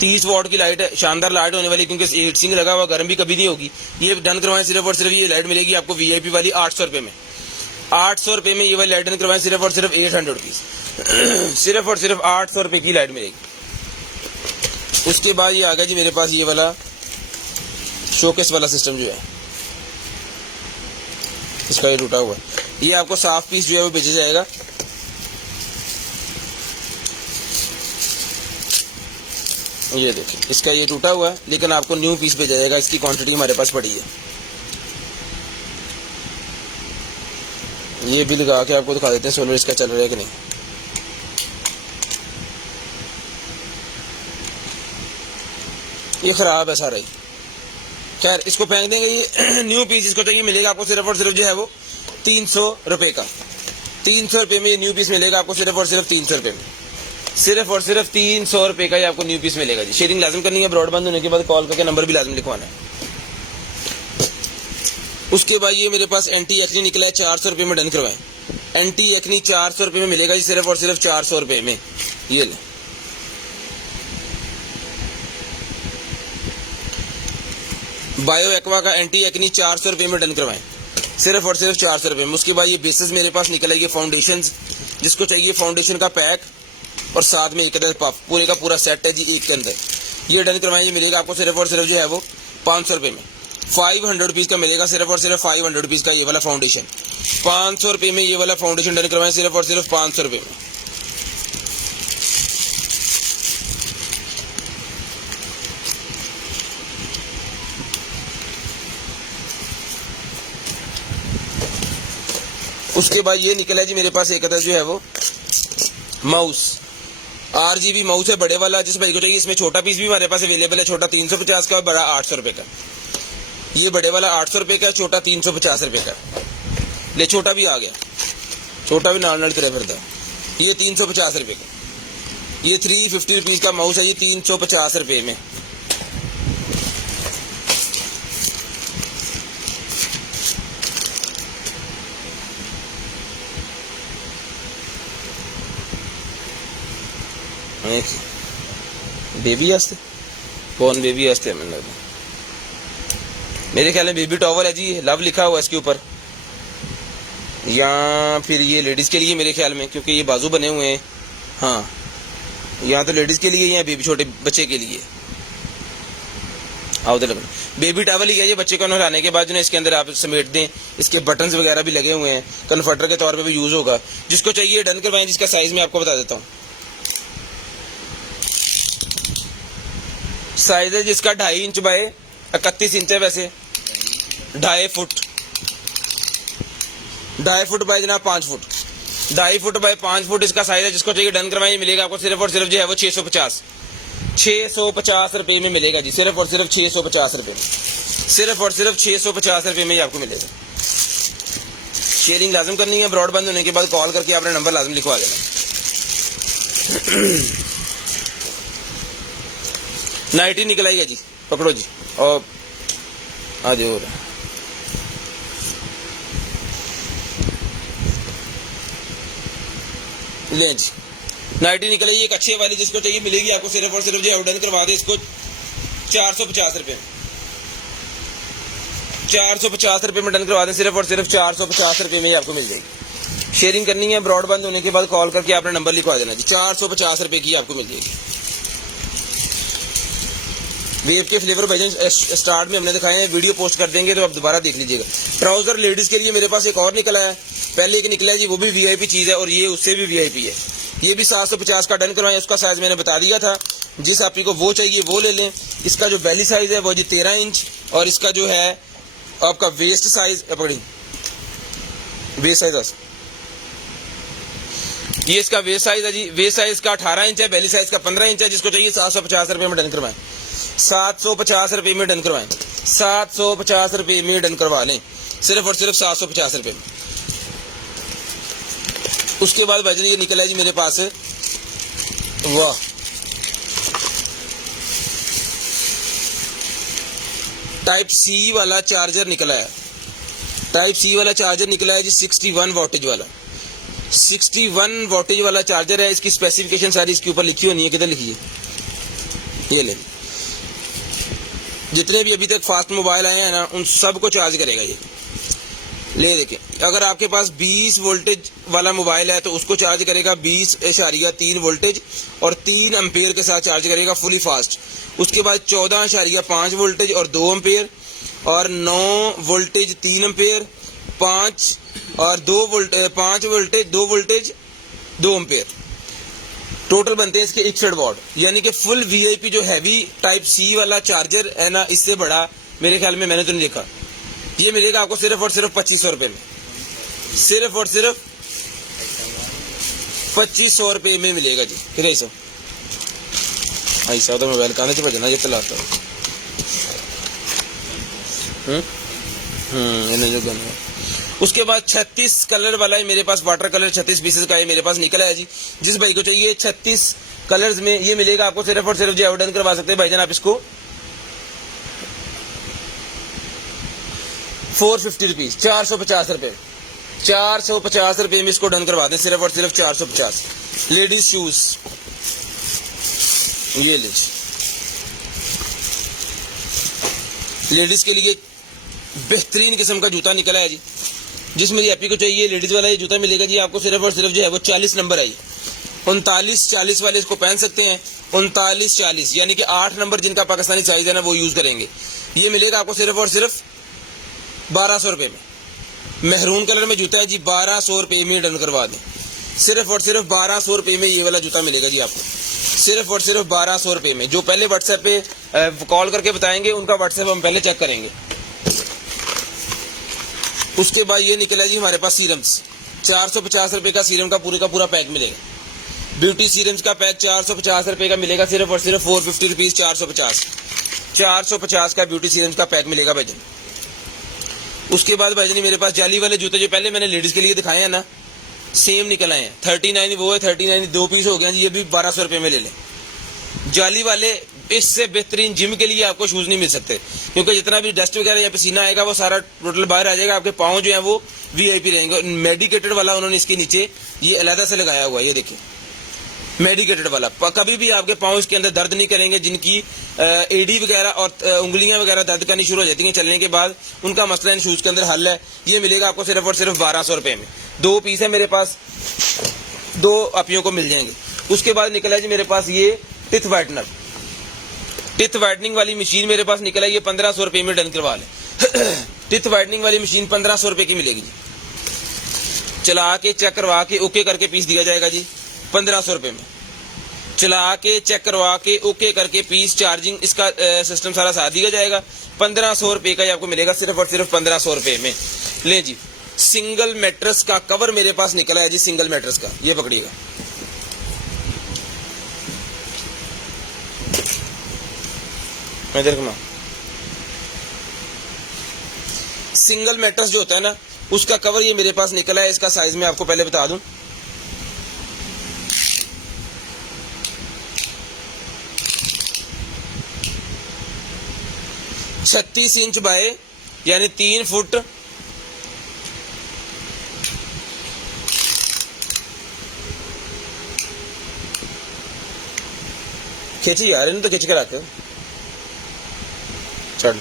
30 वॉट की लाइट है, शानदार लाइट होने वाली, क्योंकि हीट सिंक लगा हुआ, गर्म भी कभी नहीं होगी। ये डन करवाएं सिर्फ और सिर्फ, ये लाइट मिलेगी आपको वीआईपी वाली 800 रुपये में। 800 रुपये में ये वाली लाइट डन करवाएं, सिर्फ और सिर्फ 800 रुपीज। सिर्फ और सिर्फ 800 रुपये की लाइट मिलेगी। उसके बाद ये आ गया जी मेरे पास ये वाला शोकेस वाला सिस्टम जो है, इसका ये टूटा हुआ है। ये आपको साफ पीस जो है वो बेचा जाएगा। ये देखिए, इसका ये टूटा हुआ है, लेकिन आपको न्यू पीस भेजा जाएगा। इसकी क्वांटिटी हमारे पास पड़ी है। ये भी लगा के आपको दिखा देते हैं सोलर इसका चल रहा है कि नहीं। ये खराब है सारा ही, खैर इसको फेंक देंगे। ये न्यू पीस इसको चाहिए, मिलेगा आपको सिर्फ और सिर्फ जो है वो 300 रुपये का। 300 रुपये में ये न्यू पीस मिलेगा आपको, सिर्फ और सिर्फ 300 रुपये में। सिर्फ और सिर्फ 300 रुपये का ये आपको न्यू पीस मिलेगा जी। शेयरिंग लाजम करनी है, ब्रॉडबैंड होने के बाद कॉल करके नंबर भी लाजम लिखवाना है। उसके बाद ये मेरे पास एंटी एक्नी निकला है, 400 रुपये में डन करवाएं। एंटी एक्नी 400 रुपये में मिलेगा जी, सिर्फ और सिर्फ 400 रुपये में। ये ले बायो एक्वा का एंटी एक्नी 400 रुपये में डन करवाएं, सिर्फ और सिर्फ 400 रुपये में। उसके बाद ये बेसिस मेरे पास निकल आएगी फाउंडेशन, जिसको चाहिए फाउंडेशन का पैक और साथ में एक अदर पफ, पूरे का पूरा सेट है जी एक के अंदर। ये डन करवाएं, ये मिलेगा आपको सिर्फ और सिर्फ जो है वो 500 रुपये में। 500 रुपीज का मिलेगा, सिर्फ और सिर्फ 500 रुपीज का ये वाला फाउंडेशन। 500 रुपये में ये वाला फाउंडेशन डन करवाएं, सिर्फ और सिर्फ 500 रुपये में। उसके बाद ये निकला जी मेरे पास एक अदर जो है वो माउस, RGB माउस है बड़े वाला, जिस भाई को चाहिए। इसमें छोटा पीस भी हमारे पास अवेलेबल है, छोटा 350 का और बड़ा 800 रुपये का। ये बड़े वाला 800 रुपये का, छोटा 350 रुपये का। ले छोटा भी आ गया, छोटा भी नाल नाल करे फिरता। ये 350 रुपये का। ये 350 रुपीज का माउस है, ये 350 रुपये में। बेबी आस्ते कौन बेबी आस्ते मैंने लगता मेरे ख्याल में बेबी टॉवल है जी, लव लिखा हुआ इसके ऊपर, या फिर ये लेडीज़ के लिए मेरे ख्याल में, क्योंकि ये बाजू बने हुए हैं। हाँ यहाँ तो लेडीज़ के लिए या बेबी छोटे बच्चे के लिए। आओ उधर बेबी टॉवल ही है ये, बच्चे को नहलाने के बाद जो है इसके अंदर आप समेट दें। इसके बटन्स वगैरह भी लगे हुए हैं, कन्वर्टर के तौर पे भी यूज़ होगा। जिसको चाहिए डन करवाएं। जिसका साइज़ मैं आपको बता देता हूँ। साइज़ है जिसका 2.5 इंच बाय 31 इंच है, वैसे 2.5 फुट, 2.5 फुट बाय जनाब 5 फुट, 2.5 फुट बाय 5 फुट इसका साइज़ है। जिसको चाहिए डन करवाएं। मिलेगा आपको सिर्फ और सिर्फ जो है वो 650 रुपये में मिलेगा जी, सिर्फ और सिर्फ 650 रुपये में, सिर्फ और सिर्फ 650 रुपये में ही आपको मिलेगा। शेयरिंग लाजम करनी है। ब्रॉडबैंड होने के बाद कॉल करके आपने नंबर लाजम लिखवा देना। नाइटी निकल आई है जी, पकड़ो जी, और आ जाओ। ले जी नाइटी निकल आई एक अच्छे वाली। जिसको चाहिए मिलेगी आपको सिर्फ और सिर्फ जो डन करवा दे इसको 450 रुपये, 450 रुपये में डन करवा दें। सिर्फ और सिर्फ 450 रुपये में आपको मिल जाएगी। शेयरिंग करनी है। ब्रॉडबैंड होने के बाद कॉल करके आपने नंबर लिखवा देना जी। 450 रुपये की आपको मिल जाएगी। वेव के फ्लेवर भाईजान स्टार्ट में हमने दिखाए हैं, वीडियो पोस्ट कर देंगे तो आप दोबारा देख लीजिएगा। ट्राउजर लेडीज के लिए मेरे पास एक और निकला है, पहले एक निकला है जी, वो भी वीआईपी चीज़ है, और ये उससे भी वीआईपी है। ये भी 750 का डन करवाएं। उसका साइज मैंने बता दिया था, जिस आप को वो चाहिए वो ले लें। इसका जो बेली साइज है वो जी 13 इंच, और इसका जो है आपका वेस्ट साइज पकड़ी, वेस्ट साइज ये इसका वेस्ट साइज है जी। वेस्ट साइज का 18 इंच है, बेली साइज का 15 इंच है। जिसको चाहिए 750 रुपये में डन करवाएं, 750 रुपये में डन करवाएं, 750 रुपये में डन करवा लें, सिर्फ और सिर्फ 750 रुपये में। उसके बाद भाईजान ये निकला है जी मेरे पास, वाह टाइप सी वाला चार्जर निकला है, टाइप सी वाला चार्जर निकला है जी, 61 वोल्टेज वाला, 61 वोल्टेज वाला चार्जर है। इसकी स्पेसिफिकेशन सारी इसके ऊपर लिखी होनी है, किधर लिखी है, ये ले। जितने भी अभी तक फास्ट मोबाइल आए हैं ना, उन सब को चार्ज करेगा ये। ले देखें, अगर आपके पास 20 वोल्टेज वाला मोबाइल है तो उसको चार्ज करेगा 20.3 वोल्टेज और 3 एम्पेयर के साथ चार्ज करेगा फुली फास्ट। उसके बाद 14.5 वोल्टेज और 2 एम्पेयर, और 9 वोल्टेज 3 एम्पेयर, 5 और 2 voltage 5 voltage 2 voltage 2 ampere. Total बनते हैं इसके 61 वॉट, यानी कि फुल वीआईपी जो हैवी टाइप सी वाला चार्जर है ना, इससे बड़ा मेरे ख्याल में मैंने तो नहीं देखा। ये मिलेगा आपको सिर्फ और सिर्फ 2500 रुपये में, सिर्फ और सिर्फ 2500 रुपये में मिलेगा जी। ठीक है सर, ऐसा तो मोबाइल कहने से भजना ये चलाता इन्हें जो गन है। उसके बाद 36 कलर वाला है मेरे पास, वाटर कलर 36 पीसेस का है मेरे पास निकला है जी। जिस भाई को चाहिए 36 कलर्स में ये मिलेगा आपको सिर्फ और सिर्फ जो डन करवा सकते हैं भाईजान आप इसको 450 रुपीज, 450 रुपये, 450 रुपये में इसको डन करवा दें, सिर्फ और सिर्फ 450। लेडीज शूज ये ले, लेडीज के लिए बेहतरीन किस्म का जूता निकला है जी। जिस मेरी एपी को चाहिए लेडीज वाला ये जूता मिलेगा जी आपको सिर्फ और सिर्फ जो है वो 40 नंबर आई, 39-40 वाले इसको पहन सकते हैं। 39-40 यानी कि 8 नंबर जिनका पाकिस्तानी साइज है ना वो यूज करेंगे। ये मिलेगा आपको सिर्फ और सिर्फ 1200 रुपये में। मेहरून कलर में जूता है जी, 1200 रुपये में डन करवा दें, सिर्फ और सिर्फ 1200 रुपये में ये वाला जूता मिलेगा जी आपको, सिर्फ और सिर्फ 1200 रुपये में। जो पहले व्हाट्सएप पे कॉल करके बताएंगे उनका व्हाट्सएप हम पहले चेक करेंगे। उसके बाद ये निकला जी हमारे पास सीरम्स, 450 रुपये का सीरम का पूरा पैक मिलेगा। ब्यूटी सीरम्स का पैक 450 रुपये का मिलेगा, सिर्फ और सिर्फ 450 रुपीज़, 450 का ब्यूटी सीरम्स का पैक मिलेगा भाईजान। उसके बाद भाईजान मेरे पास जाली वाले जूते जो पहले मैंने लेडीज के लिए दिखाए हैं ना, सेम निकल आए हैं। 39 वो है, 39 2 पीस हो गए जी, ये भी 1200 रुपये में ले लें। जाली वाले इससे बेहतरीन जिम के लिए आपको शूज नहीं मिल सकते, क्योंकि जितना भी डस्ट वगैरह या पसीना आएगा वो सारा टोटल बाहर आ जाएगा। आपके पाँव जो है वो वीआईपी रहेंगे। मेडिकेटेड वाला उन्होंने इसके नीचे ये अलहदा से लगाया हुआ है, ये देखिए मेडिकेटेड वाला, कभी भी आपके पाँव इसके अंदर दर्द नहीं करेंगे। जिनकी एडी वगैरह और उंगलियां वगैरह दर्द करनी शुरू हो जाती हैं चलने के बाद, उनका मसला इन शूज के अंदर हल है। ये मिलेगा आपको सिर्फ और सिर्फ 1200 रुपए में। 2 पीस है मेरे पास, 2 अपियों को मिल जाएंगे। उसके बाद निकला है जी मेरे पास ये टिथ वाइटनर, टिथ वाइटनिंग वाली मशीन मेरे पास निकला है। ये 1500 रुपए में डन करवा लें। टिथ वाइटनिंग वाली मशीन 1500 रुपए की मिलेगी जी। चला के चेक करवा के ओके करके पीस दिया जाएगा जी 1500 रुपए में। चला के चेक करवा के ओके करके पीस, चार्जिंग इसका सिस्टम सारा साथ दिया जाएगा। 1500 रुपए का ये आपको मिलेगा सिर्फ और सिर्फ 1500 रुपए में। ले जी, सिंगल मैट्रेस का कवर मेरे पास निकला है जी, सिंगल मैट्रेस का, ये पकड़िएगा। इधर घुमा। सिंगल मैट्रेस जो होता है ना, उसका कवर ये मेरे पास निकला है। इसका साइज मैं आपको पहले बता दूं, 36 इंच बाय यानी 3 फुट खींची यार, इन्हें तो खींच के रखे चढ़।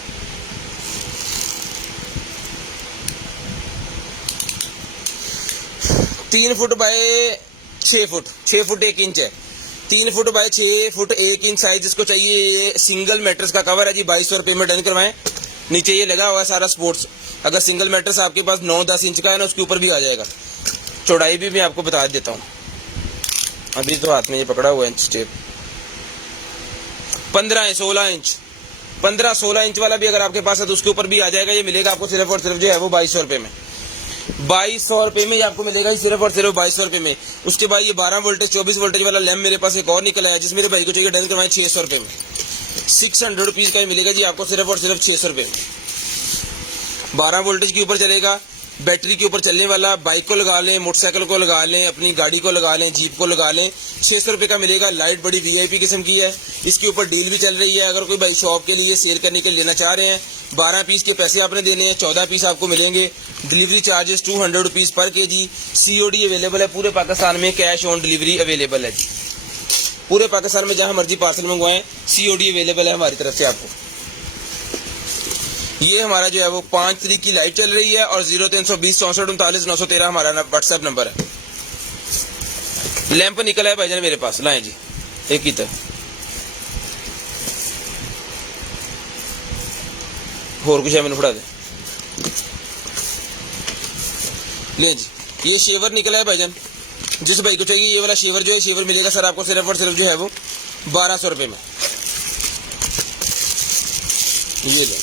3 foot by 6 foot, 6 foot 1 inch है। 3 foot by 6 foot 1 inch size जिसको चाहिए। ये सिंगल मैट्रेस का कवर है जी, 2200 रुपए में डन करवाएं। नीचे ये लगा हुआ है सारा स्पोर्ट्स। अगर सिंगल मैट्रेस आपके पास 9-10 इंच का है ना, उसके ऊपर भी आ जाएगा। चौड़ाई भी मैं आपको बता देता हूँ, अभी तो हाथ में ये पकड़ा हुआ है इंच टेप। 15-16 इंच, 15-16 इंच वाला भी अगर आपके पास है तो उसके ऊपर भी आ जाएगा। ये मिलेगा आपको सिर्फ और सिर्फ जो है वो 2200 रुपए में। 2200 रुपए में ये आपको मिलेगा ही सिर्फ और सिर्फ 2200 रुपए में। उसके बाद ये 12 वोल्टेज 24 वोल्टेज वाला लैम्प मेरे पास एक और निकला है, जिसमें मेरे भाई को चाहिए डन करवाएं 600 रुपए में। 600 रुपीज का मिलेगा जी आपको सिर्फ और सिर्फ 600 रुपए में। 12 वोल्टेज के ऊपर चलेगा, बैटरी के ऊपर चलने वाला। बाइक को लगा लें, मोटरसाइकिल को लगा लें, अपनी गाड़ी को लगा लें, जीप को लगा लें। 600 रुपए का मिलेगा। लाइट बड़ी वीआईपी किस्म की है। इसके ऊपर डील भी चल रही है। अगर कोई भाई शॉप के लिए सेल करने के लिए लेना चाह रहे हैं, 12 पीस के पैसे आपने देने हैं, 14 पीस आपको मिलेंगे। Delivery charges 200 rupees per KG. COD available है पूरे पाकिस्तान में, कैश ऑन डिलीवरी अवेलेबल है जी। पूरे पाकिस्तान में जहां मर्जी पार्सल मंगवाएं, सीओडी अवेलेबल है हमारी तरफ से आपको। ये हमारा जो है वो 5 तारीख की लाइव चल रही है और 0320 64 39 913 हमारा व्हाट्सएप नंबर है। लैंप निकला है भाईजान मेरे पास, लाएं जी एक ही तरह। और कुछ है मैंने फड़ा दे। ले जी, ये शेवर निकला है भाईजान। जिस भाई को चाहिए ये वाला शेवर जो है, शेवर मिलेगा सर आपको सिर्फ और सिर्फ जो है वो 1200 रुपए में। ये लो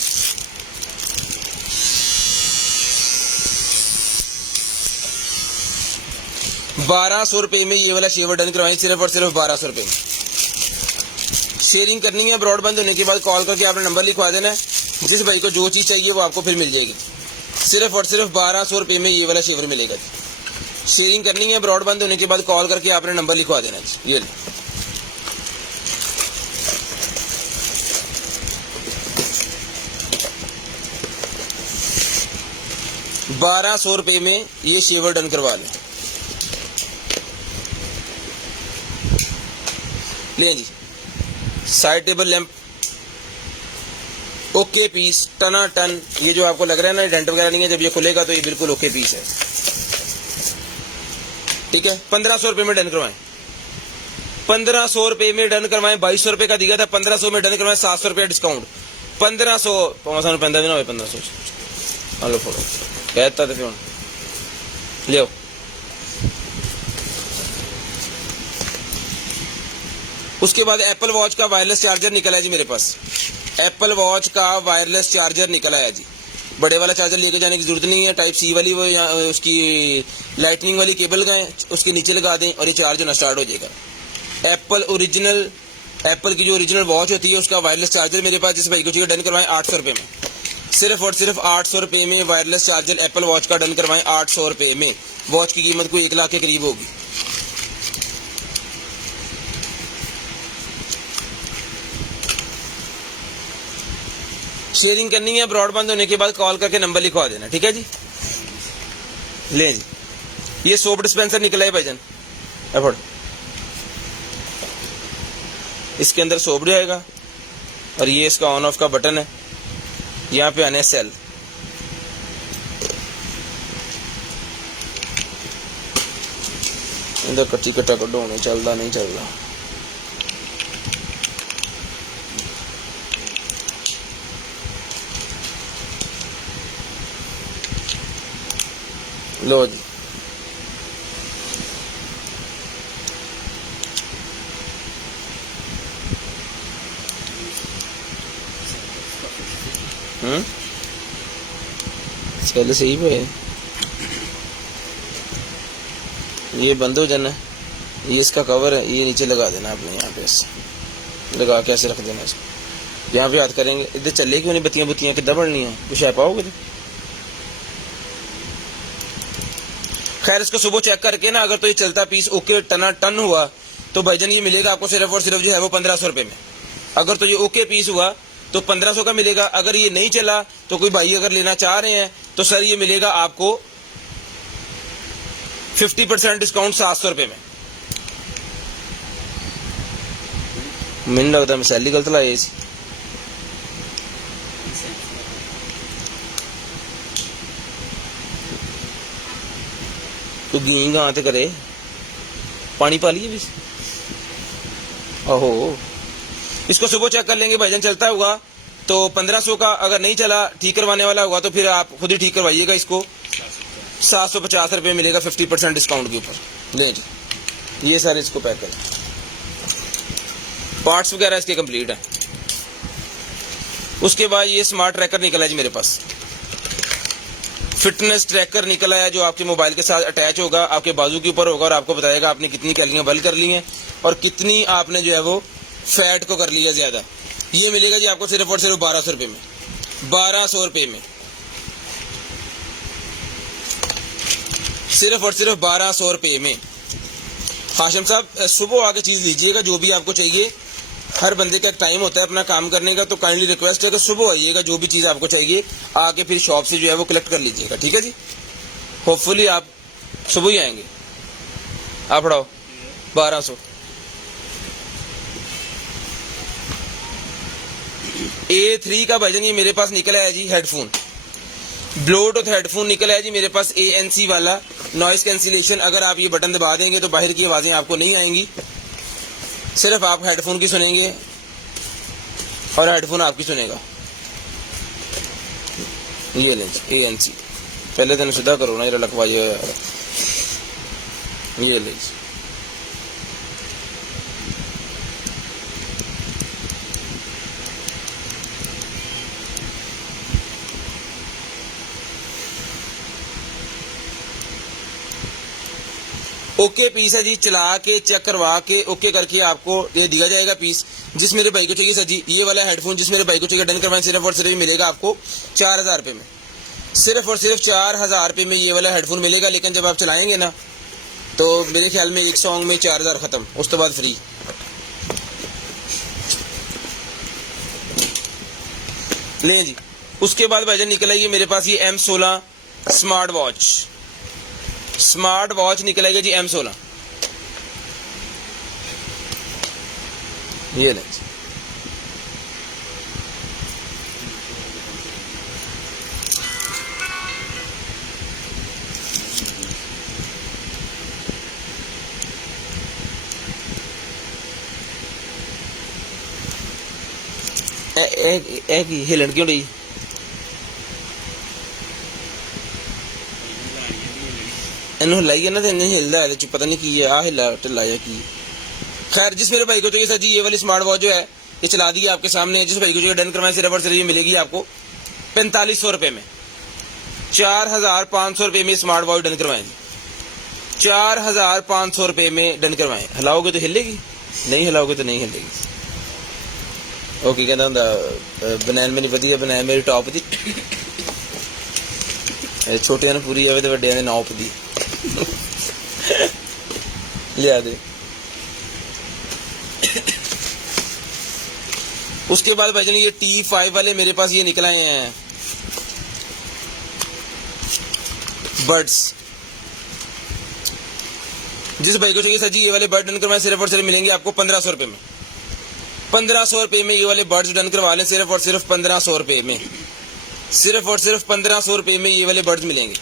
1200 रुपए में ये वाला शेवर डन करवाएं सिर्फ और सिर्फ 1200 रुपए में। शेयरिंग करनी है, ब्रॉडबैंड होने के बाद कॉल करके आपने नंबर लिखवा देना है। जिस भाई को जो चीज चाहिए वो आपको फिर मिल जाएगी। सिर्फ और सिर्फ 1200 रुपए में ये वाला शेवर मिलेगा जी। शेयरिंग करनी है, ब्रॉडबैंड होने के बाद कॉल करके आपने नंबर लिखवा देना जी। ये लो 1200 रुपए में ये शेवर डन करवा लें। ले जी, side table lamp okay piece, टना टन। ये जो आपको लग रहा है ना डेंट वगैरह नहीं है, जब ये खुलेगा तो ये बिल्कुल ओके पीस है। ठीक है, 1500 रुपए में डन करवाएं। 1500 रुपए में डन करवाएं। 2200 रुपए का दिया था, 1500 में डन करवाएं। 700 रुपया डिस्काउंट। 1500 500 पैंदा भी ना हो 1500। हेलो फोड़ो कहता तो फिर ले। उसके बाद एप्पल वॉच का वायरलेस चार्जर निकला है जी मेरे पास। एप्पल वॉच का वायरलेस चार्जर निकला है जी। बड़े वाला चार्जर लेके जाने की जरूरत नहीं है। टाइप सी वाली वो उसकी लाइटनिंग वाली केबल गए उसके नीचे लगा दें और ये चार्ज होना स्टार्ट हो जाएगा। एप्पल की जो ओरिजिनल वॉच होती है उसका वायरलेस चार्जर मेरे पास, जिस भाई को चाहिए डन करवाएं 800 रुपए में। सिर्फ और सिर्फ 800 रुपए में वायरलेस चार्जर एप्पल वॉच का डन करवाएं। 800 रुपए में। वॉच की कीमत कोई 1 लाख के करीब होगी। शेयरिंग करनी है, ब्रॉडबैंड होने के बाद कॉल करके नंबर लिखवा देना। ठीक है जी। ले जी, ये सोप डिस्पेंसर निकला है भाईजान। इसके अंदर सोप जाएगा और ये इसका ऑन ऑफ का बटन है। यहाँ पे आने सेल, इधर कच्ची कट्टा कड्डो होने चलता नहीं चलता। लो जी, सेल सही पे है। ये बंद हो जाना है, ये इसका कवर है, ये नीचे लगा देना आपने, यहाँ पे ऐसे लगा के ऐसे रख देना इसको। यहाँ पे याद करेंगे, इधर चले क्यों नहीं बत्तियां बुत्तियां कितना बढ़नी है, कुछ है पाओगे तो। खैर इसको सुबह चेक करके ना, अगर तो ये चलता पीस ओके टन हुआ तो भाईजान ये मिलेगा आपको सिर्फ और सिर्फ जो है वो 1500 रुपये में। अगर तो ये ओके पीस हुआ तो 1500 का मिलेगा। अगर ये नहीं चला तो कोई भाई अगर लेना चाह रहे हैं तो सर ये मिलेगा आपको 50% डिस्काउंट 700 रुपये में। मैंने लगता मैं सैली गलत लाए सी। तो गी गां ते करे पानी पा लिए भी। ओहो, इसको सुबह चेक कर लेंगे भाईजान, चलता होगा तो 1500 का, अगर नहीं चला ठीक करवाने वाला होगा तो फिर आप खुद ही ठीक करवाइएगा। इसको 750 रुपये मिलेगा 50% डिस्काउंट के ऊपर। ले जी, ये सारे इसको पैक करें। पार्ट्स वगैरह इसके कंप्लीट है। उसके बाद ये स्मार्ट ट्रैकर निकला जी मेरे पास, फिटनेस ट्रैकर निकला है जो आपके मोबाइल के साथ अटैच होगा, आपके बाजू के ऊपर होगा और आपको बताएगा आपने कितनी कैलोरियां बर्न कर ली हैं और कितनी आपने जो है वो फैट को कर लिया ज्यादा। ये मिलेगा जी आपको सिर्फ और सिर्फ 1200 रुपये में। 1200 रुपये में, सिर्फ और सिर्फ 1200 रुपये में। हाशिम साहब सुबह आके चीज लीजिएगा जो भी आपको चाहिए। हर बंदे का एक टाइम होता है अपना काम करने का, तो काइंडली रिक्वेस्ट है कि सुबह आइएगा, जो भी चीज़ आपको चाहिए आके फिर शॉप से जो है वो कलेक्ट कर लीजिएगा। ठीक है जी, होपफुली आप सुबह ही आएंगे। आप पढ़ाओ 1200। A3 का भाईजान ये मेरे पास निकला है जी हेडफोन, ब्लूटूथ हेडफोन निकला है जी मेरे पास ANC वाला, नॉइस कैंसिलेशन। अगर आप ये बटन दबा देंगे तो बाहर की आवाज़ें आपको नहीं आएंगी, सिर्फ आप हेडफोन की सुनेंगे और हेडफोन आपकी सुनेगा। ये लेंस ANC, पहले दिन सीधा करो ना, ये लखवाइए। ये लेंस ओके पीस है जी, चला के चेक करवा के ओके करके आपको ये दिया जाएगा पीस। जिस मेरे भाई को चाहिए सर जी ये वाला हेडफोन, जिस मेरे भाई को चाहिए डन करवाएं, सिर्फ और सिर्फ मिलेगा आपको 4000 रुपये में। सिर्फ और सिर्फ 4000 रुपये में ये वाला हेडफोन मिलेगा। लेकिन जब आप चलाएंगे ना तो मेरे ख्याल में एक सॉन्ग में 4000 खत्म, उस तो बाद फ्री। ले जी, उसके बाद भाईजान निकला ये मेरे पास ये M16 स्मार्ट वॉच निकलेगा जी M16। ये लें हिलन क्यों रही? इन्हों हिलाइए ना तो इन्हें हिलता है, पता नहीं की है आ हिला ढिला या की। खैर जिस मेरे भाई को चाहिए सर जी ये वाली स्मार्ट वॉच जो है ये चला दी आपके सामने। जिस भाई को चाहिए डन करवाएं, सिर्फ और सिर्फ ये मिलेगी आपको 4500 रुपये में। 4500 रुपये में स्मार्ट वॉच डन करवाएं, 4500 रुपये में डन करवाएं। हिलाओगे तो हिलेगी, नहीं हिलाओगे तो नहीं हिलेगी। ओके कहता हूँ बनैन मेरी वधिया, बनैन मेरी टॉप दी, छोटे ने पूरी आवे तो वड्डियां दे नॉप दी लिया दे। उसके बाद भाईजान ये T5 वाले मेरे पास ये निकल आए हैं बर्ड्स। जिस भाई को चाहिए सर जी ये वाले बर्ड डन करवाएं, सिर्फ और सिर्फ मिलेंगे आपको 1500 रुपये में। 1500 रुपये में ये वाले बर्ड्स डन करवा लें, सिर्फ और सिर्फ 1500 रुपये में, सिर्फ और सिर्फ 1500 रुपये में ये वाले बर्ड्स मिलेंगे।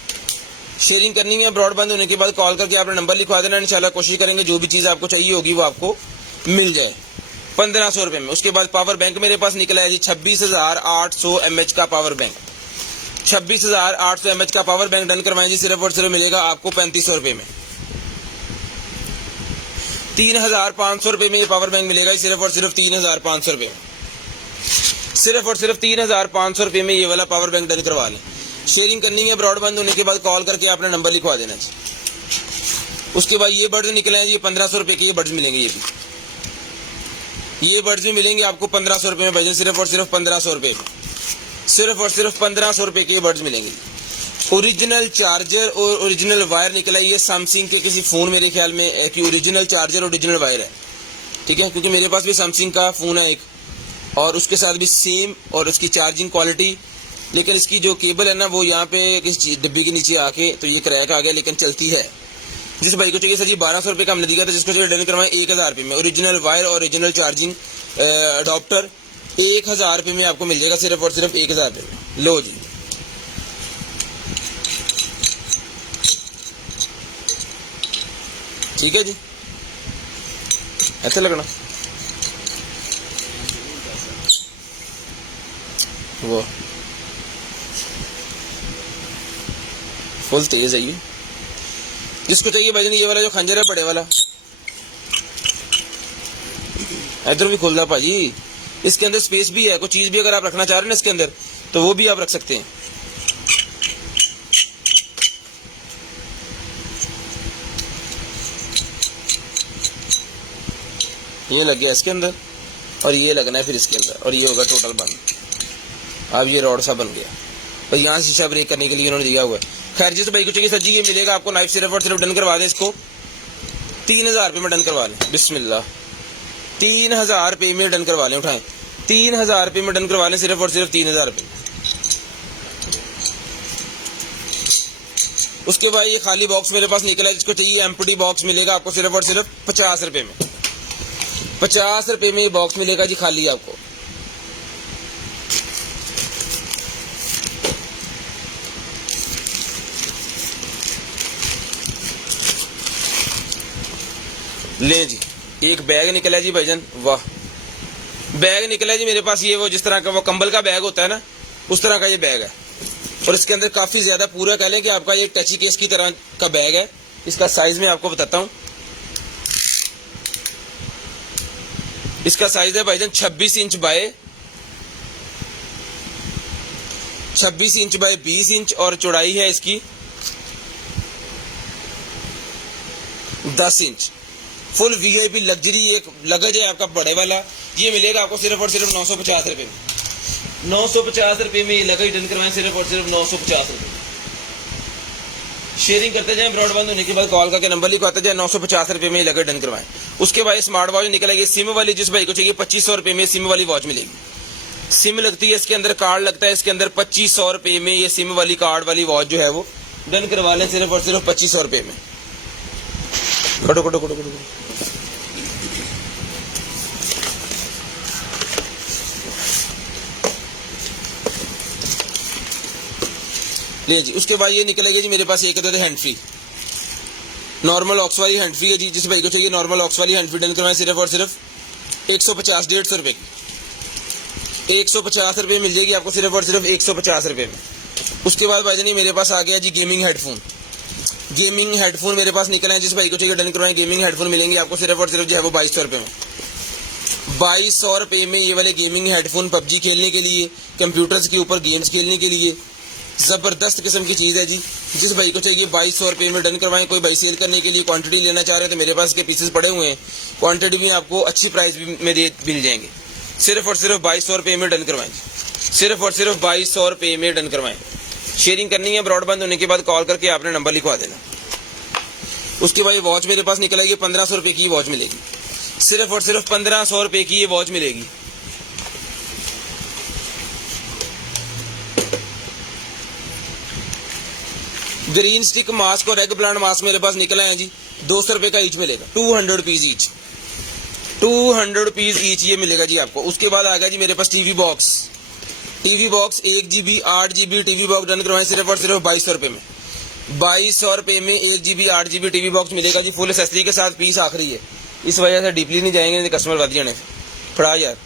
शेयरिंग करनी है, ब्रॉड बंद होने के बाद कॉल करके आपने नंबर लिखवा देना, इंशाल्लाह कोशिश करेंगे जो भी चीज़ आपको चाहिए होगी वो आपको मिल जाए 1500 रुपये में। उसके बाद पावर बैंक मेरे पास निकला है जी 26,800 mAh का पावर बैंक, 26,800 mAh का पावर बैंक डन करवाएं जी, सिर्फ और सिर्फ मिलेगा आपको 3500 रुपये में। 3,500 रुपये में ये पावर बैंक मिलेगा, सिर्फ और सिर्फ 3,500 रुपये में, सिर्फ और सिर्फ 3,500 रुपये में ये वाला पावर बैंक डन करवा लें। शेयरिंग करनी है, ब्रॉड बंद होने के बाद कॉल करके आपने नंबर लिखवा देना जी। उसके बाद ये बर्ड्स निकले हैं जी, 1500 रुपये के ये बर्ड्स मिलेंगे, ये बर्ड्स भी मिलेंगे आपको 1500 रुपये में भाईजान, सिर्फ और सिर्फ 1500 रुपये में, सिर्फ और सिर्फ 1500 रुपये के ये बर्ड्स मिलेंगे। ओरिजिनल चार्जर और ओरिजिनल वायर निकला है, ये सैमसंग के किसी फ़ोन मेरे ख्याल में कि ओरिजिनल चार्जर ओरिजिनल वायर है, ठीक है, क्योंकि मेरे पास भी सैमसंग का फ़ोन है एक, और उसके साथ भी सेम और उसकी चार्जिंग क्वालिटी, लेकिन इसकी जो केबल है ना वो यहाँ पे किसी डिब्बी के नीचे आके तो ये क्रैक आ गया, लेकिन चलती है। जिस भाई को चाहिए सर जी 1200 रुपये का हमने दिया था, जिसको चाहिए डन करवाएं 1000 रुपये में, ओरिजिनल वायर और ओरिजिनल चार्जिंग अडॉप्टर 1000 रुपये में आपको मिल जाएगा, सिर्फ और सिर्फ 1000 रुपये में। लो जी, ठीक है जी, ऐसे लगना वो फुल तेज है ये। जिसको चाहिए भाईजान ये वाला जो खंजर है बड़े वाला, इधर भी खोलना भाजी, इसके अंदर स्पेस भी है, कोई चीज भी अगर आप रखना चाह रहे हैं ना इसके अंदर तो वो भी आप रख सकते हैं। ये लग गया इसके अंदर और ये लगना है फिर इसके अंदर, और ये होगा टोटल बंद। अब ये रॉड सा बन गया और यहाँ से शीशा ब्रेक करने के लिए उन्होंने दिया हुआ है। खैर जिस भाई को चाहिए सर जी ये मिलेगा आपको नाइफ, सिर्फ और सिर्फ डन करवा दें इसको 3000 रुपये में डन करवा लें, बिस्मिल्लाह 3000 रुपये में डन करवा लें, उठाएं 3000 रुपये में डन करवा लें, सिर्फ और सिर्फ 3000 रुपये। उसके बाद ये खाली बॉक्स मेरे पास निकला है, जिसको चाहिए एम्प्टी बॉक्स मिलेगा आपको सिर्फ और सिर्फ 50 रुपये में, 50 रुपये में ये बॉक्स मिलेगा जी खाली आपको। ले जी, एक बैग निकला है जी भाईजान, वाह बैग निकला है जी मेरे पास, ये वो जिस तरह का वो कंबल का बैग होता है ना उस तरह का ये बैग है, और इसके अंदर काफी ज्यादा पूरा कह लें कि आपका ये टची केस की तरह का बैग है। इसका साइज मैं आपको बताता हूं, इसका साइज है भाईजान 26 इंच बाय 20 इंच, और चौड़ाई है इसकी 10 इंच। फुल वीआईपी लग्जरी एक लगेज है आपका बड़े वाला, ये मिलेगा आपको सिर्फ और सिर्फ 950 रुपये में, 950 रुपये में ये लगेज डन करवाएं, सिर्फ और सिर्फ 950 रुपये। शेयरिंग करते जाएं, ब्रॉड बंद होने के बाद कॉल करके नंबर लिखवाते जाएं, 950 रुपये में ये लगेज डन करवाएं। उसके बाद स्मार्ट वॉच निकलेगी सिम वाली, जिस भाई को चाहिए 2500 रुपये में सिम वाली वॉच मिलेगी। सिम लगती है इसके अंदर, कार्ड लगता है इसके अंदर, 2500 रुपये में ये सिम वाली कार्ड वाली वॉच जो है वो डन करवा लें, सिर्फ और सिर्फ 2500 रुपये में। कटो कटो कटो कटो ले जी। उसके बाद ये निकलेगी जी मेरे पास एक अदद हैंड फ्री, नॉर्मल ऑक्स वाली हैंड फ्री है जी, जिस भाई को चाहिए नॉर्मल ऑक्स वाली हैंड फ्री डन करवाएं, सिर्फ और सिर्फ 150-150 रुपये की, 150 रुपये मिल जाएगी आपको, सिर्फ और सिर्फ 150 रुपये में। उसके बाद भाईजान ये मेरे पास आ गया जी गेमिंग हेडफोन, गेमिंग हेडफोन मेरे पास निकले हैं, जिस भाई को चाहिए डन करवाएं गेमिंग हेडफोन मिलेंगे आपको सिर्फ और सिर्फ जो है वो 2200 रुपये में, 2200 रुपये में ये वाले गेमिंग हेडफोन पबजी खेलने के लिए, कंप्यूटर्स के ऊपर गेम्स खेलने के लिए जबरदस्त किस्म की चीज़ है जी। जिस भाई को चाहिए 2200 रुपये में डन करवाएं। कोई भाई सेल करने के लिए क्वांटिटी लेना चाह रहे हैं तो मेरे पास के पीसेस पड़े हुए हैं, क्वांटिटी भी आपको अच्छी प्राइस में मिल जाएंगे, सिर्फ और सिर्फ 2200 रुपये में डन करवाएं, सिर्फ और सिर्फ 2200 रुपये में डन करवाएं। शेयरिंग करनी है, ब्रॉड बंद होने के बाद कॉल करके आपने नंबर लिखवा देना। उसके बाद वॉच मेरे पास निकल आएगी, 1500 रुपये की वॉच मिलेगी, सिर्फ और सिर्फ 1500 रुपये की ये वॉच मिलेगी। ग्रीन स्टिक मास्क और एग प्लांट मास्क मेरे पास निकला है जी, 200 रुपये का ईच मिलेगा, 200 रुपीज ईच, 200 रुपीज़ ईच ये मिलेगा जी आपको। उसके बाद आ गया जी मेरे पास TV box. TV box 1 GB 8 GB TV box done करवाएं सिर्फ और सिर्फ 2200 रुपये में। 2200 रुपये में 1 GB 8 GB टीवी बॉक्स मिलेगा जी, फुल एसेसरी के साथ। पीस आखिरी है, इस वजह से डीपली नहीं जाएंगे, नहीं कस्टमर बढ़ जाने। फड़ा यार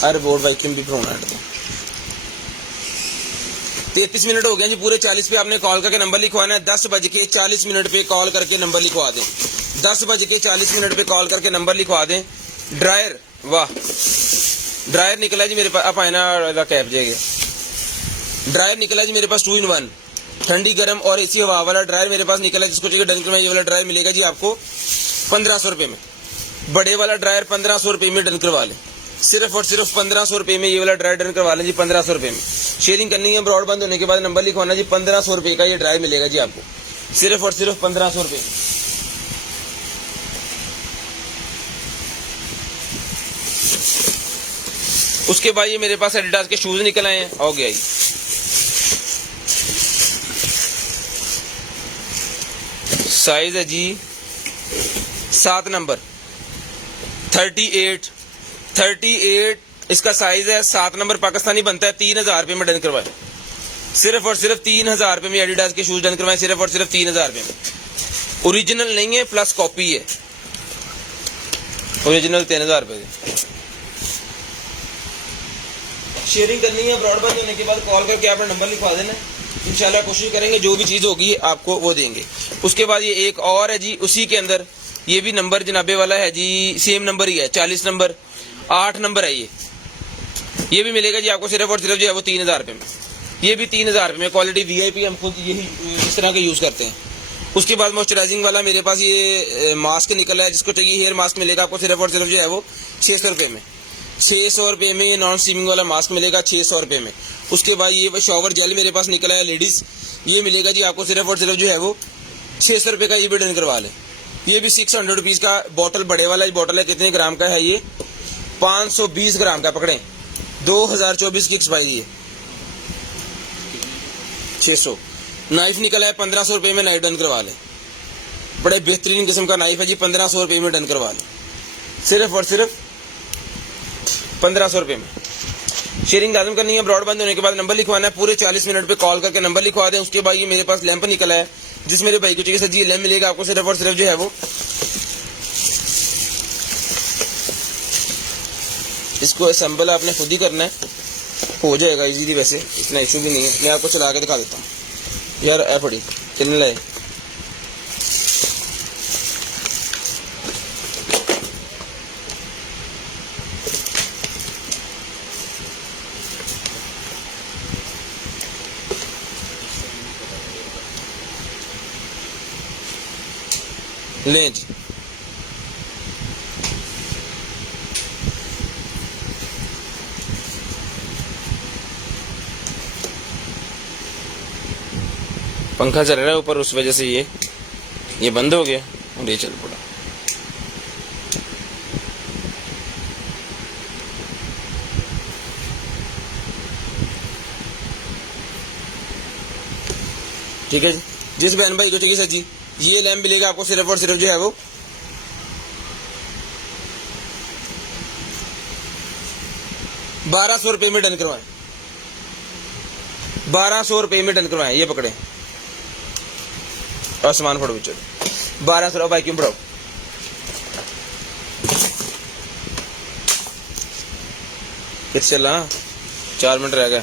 हर बोर्ड वैक्यूम भी फड़ाना है। 33 मिनट हो गए जी पूरे 40 पे। आपने कॉल करके नंबर लिखवाना है। 10:40 पे कॉल करके नंबर लिखवा दें। 10:40 पे कॉल करके नंबर लिखवा दें। ड्रायर, वाह ड्रायर निकला जी मेरे पास। आप आए ना कैप जाएगा। ड्रायर निकला जी मेरे पास 2 in 1 ठंडी गर्म और एसी हवा वाला ड्रायर मेरे पास निकला। जिसको चाहिए डन करवाएं, ये वाला ड्रायर मिलेगा जी आपको 1500 रुपये में। बड़े वाला ड्रायर 1500 रुपये में डन करवा लें। सिर्फ और सिर्फ 1500 रुपये में ये वाला ड्रायर डन करवा लें जी, 1500 रुपये में। शेयरिंग करनी है, ब्रॉड बंद होने के बाद नंबर लिखवाना जी। 1500 रुपये का ये ड्रायर मिलेगा जी आपको, सिर्फ और सिर्फ 1500 रुपये। उसके बाद ये मेरे पास एडिडास के शूज निकल आए हैं। हो गया जी, साइज है जी 7 नंबर 38 इसका साइज है। 7 नंबर पाकिस्तानी बनता है। 3000 रुपये में डन करवाए। सिर्फ और सिर्फ 3000 रुपये में एडिडास के शूज डन करवाए, सिर्फ और सिर्फ 3000 रुपये में। ओरिजिनल नहीं है, प्लस कॉपी है। ओरिजिनल 3000 रुपये। शेयरिंग करनी है, ब्रॉडबैंड होने के बाद कॉल करके आपने नंबर लिखवा देना। इंशाल्लाह कोशिश करेंगे जो भी चीज़ होगी आपको वो देंगे। उसके बाद ये एक और है जी, उसी के अंदर ये भी नंबर जनाबे वाला है जी, सेम नंबर ही है, 40 नंबर 8 नंबर है ये भी मिलेगा जी आपको सिर्फ और सिर्फ जो है वो 3000 रुपये में। ये भी 3000 रुपये में। क्वालिटी VIP हम खुद यही इस तरह के यूज़ करते हैं। उसके बाद मॉइस्चराइजिंग वाला मेरे पास ये मास्क निकला है। जिसको चाहिए हेयर मास्क मिलेगा आपको सिर्फ और सिर्फ जो है वो 600 रुपये में। 600 रुपये में नॉन स्टीमिंग वाला मास्क मिलेगा 600 रुपये में। उसके बाद ये शॉवर जेल मेरे पास निकला है लेडीज़, ये मिलेगा जी आपको सिर्फ और सिर्फ जो है वो 600 रुपये का। ये भी डन करवा लें। ये भी 600 रुपीज़ का बॉटल, बड़े वाला बॉटल है। कितने ग्राम का है ये? 520 ग्राम का। पकड़ें, 2024 की एक्सपायरी है। 600। नाइफ निकला है 1500 रुपये में, नाइफ डन करवा लें। बड़े बेहतरीन किस्म का नाइफ है जी, 1500 रुपये में डन करवा लें। सिर्फ और सिर्फ 1500 रुपये में। शेयरिंग लाजम करनी है, ब्रॉड बंद होने के बाद नंबर लिखवाना है। पूरे 40 मिनट पे कॉल करके नंबर लिखवा दें। उसके बाद ये मेरे पास लैंप निकला है, जिस मेरे भाई को चाहिए सर जी लैंप मिलेगा आपको सिर्फ और सिर्फ जो है वो, इसको असेंबल आपने खुद ही करना है, हो जाएगा इजीली। वैसे इतना इशू भी नहीं है। मैं आपको चला के दिखा देता हूँ यार। ऐ पड़ी चलने लगे। लें जी, पंखा चल रहा है ऊपर, उस वजह से ये बंद हो गया और ये चल पड़ा। ठीक है जी। जिस बहन भाई को चाहिए सर जी ये लैम्प मिलेगा आपको सिर्फ और सिर्फ जो है वो 1200 रुपये में डन करवाएं। 1200 रुपये में डन करवाएं। ये पकड़े और सामान फड़ो चलो। 1200 भाई क्यों पढ़ाओ। फिर चला 4 मिनट रह गए।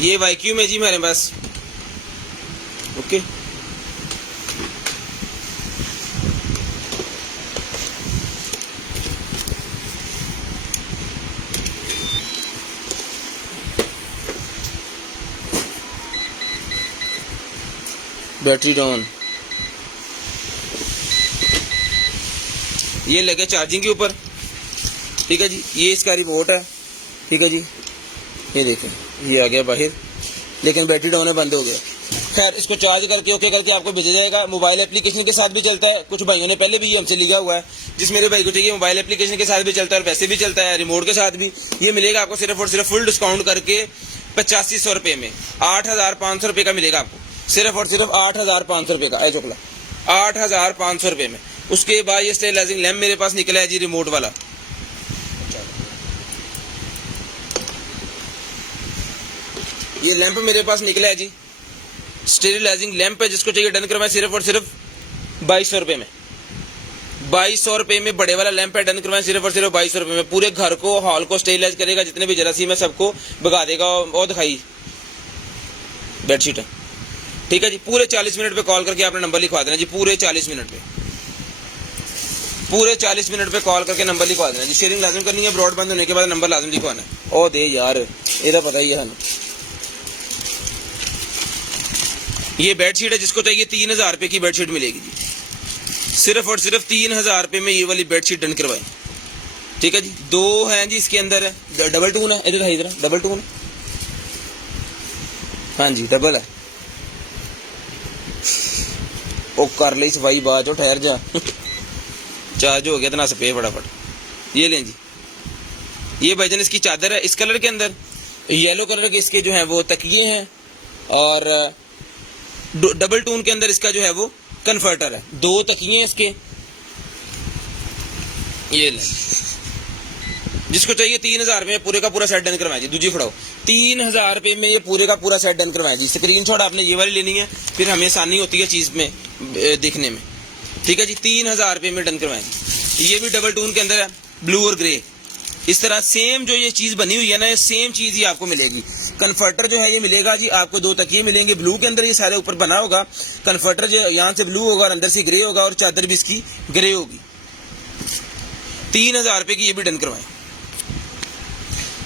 ये वैक्यूम है जी मेरे पास। Okay, battery down. ये लगे चार्जिंग के ऊपर। ठीक है जी, ये इसका रिमोट है। ठीक है जी, ये देखें ये आ गया बाहर, लेकिन बैटरी डाउन है, बंद हो गया। खैर इसको चार्ज करके ओके करके आपको भेजा जाएगा। मोबाइल एप्लीकेशन के साथ भी चलता है, कुछ भाइयों ने पहले भी ये हमसे लिखा हुआ है। जिस मेरे भाई को चाहिए मोबाइल एप्लीकेशन के साथ भी चलता है और वैसे भी चलता है, रिमोट के साथ भी। ये मिलेगा आपको सिर्फ और सिर्फ फुल डिस्काउंट करके 8500 रुपये में 8500 रुपये का मिलेगा आपको, सिर्फ और सिर्फ 8500 रुपये का। चोकला 8500 रुपये में। उसके बाद ये स्टेरिलाइजिंग लैम्प मेरे पास निकला है जी, रिमोट वाला। ये लैंप मेरे पास निकला है जी, स्टेरिलाइजिंग लैंप है। जिसको चाहिए डन करवाएं सिर्फ और सिर्फ 2200 रुपये में। 2200 रुपये में बड़े वाला लैंप है, डन करवाएं सिर्फ और सिर्फ 2200 रुपये में। पूरे घर को, हॉल को स्टेरिलाइज करेगा, जितने भी जरासीम है सबको भगा देगा। और दिखाई बेडशीट है, ठीक है जी। पूरे 40 मिनट पे कॉल करके आपने नंबर लिखवा देना जी, पूरे 40 मिनट पे कॉल करके नंबर लिखवा देना जी। शेयरिंग लाजम करनी है, ब्रॉड बंद होने के बाद नंबर लाजम लिखवाना है। ओ दे यार, ये पता ही है हमें। ये बेडशीट है, जिसको चाहिए 3000 रुपये की बेडशीट मिलेगी जी, सिर्फ और सिर्फ 3000 रुपये में ये वाली बेडशीट डन करवाएं, ठीक है जी। 2 हैं जी इसके अंदर है, डबल टून है, इधर डबल टून, हाँ जी डबल है। ओ कर ली सफाई बाद चो, ठहर जा चार्ज हो गया तो ना सपे फटाफट। ये लें जी, ये भाईजान इसकी चादर है, इस कलर के अंदर येलो कलर के इसके जो है वो तकिए हैं, और डबल टून के अंदर इसका जो है वो कन्वर्टर है। 2 तकिए हैं इसके, ये ले। जिसको चाहिए 3000 रुपये में पूरे का पूरा सेट डन करवाएं जी। दूजी फड़ाओ, 3000 रुपये में ये पूरे का पूरा सेट डन करवाएं जी। स्क्रीनशॉट आपने ये वाली लेनी है, फिर हमें आसानी होती है चीज में देखने में, ठीक है जी। 3000 रुपये में डन करवाएं जी। ये भी डबल टून के अंदर है, ब्लू और ग्रे। इस तरह सेम जो ये चीज बनी हुई है ना, ये सेम चीज ही आपको मिलेगी। कन्वर्टर जो है ये मिलेगा जी आपको, 2 तकिए मिलेंगे ब्लू के अंदर, ये सारे ऊपर बना होगा। कन्वर्टर जो यहाँ से ब्लू होगा और अंदर से ग्रे होगा, और चादर भी इसकी ग्रे होगी। 3000 रुपये की ये भी डन करवाएं,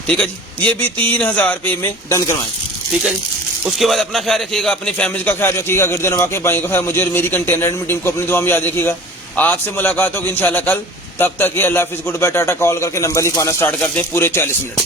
ठीक है जी। ये भी 3000 रुपये में डन करवाएं, ठीक है जी। उसके बाद अपना ख्याल रखिएगा, अपनी फैमिली का ख्याल रखिएगा, गिरदन वाकई भाई का ख्याल, मुझे और मेरी कंटेनर टीम को अपनी दुआ में याद रखिएगा। आपसे मुलाकात होगी इंशाल्लाह कल। तब तक ये अल्लाह हाफिज़, गुड बाय, टाटा। कॉल करके नंबर लिखवाना स्टार्ट करते हैं पूरे 40 मिनट।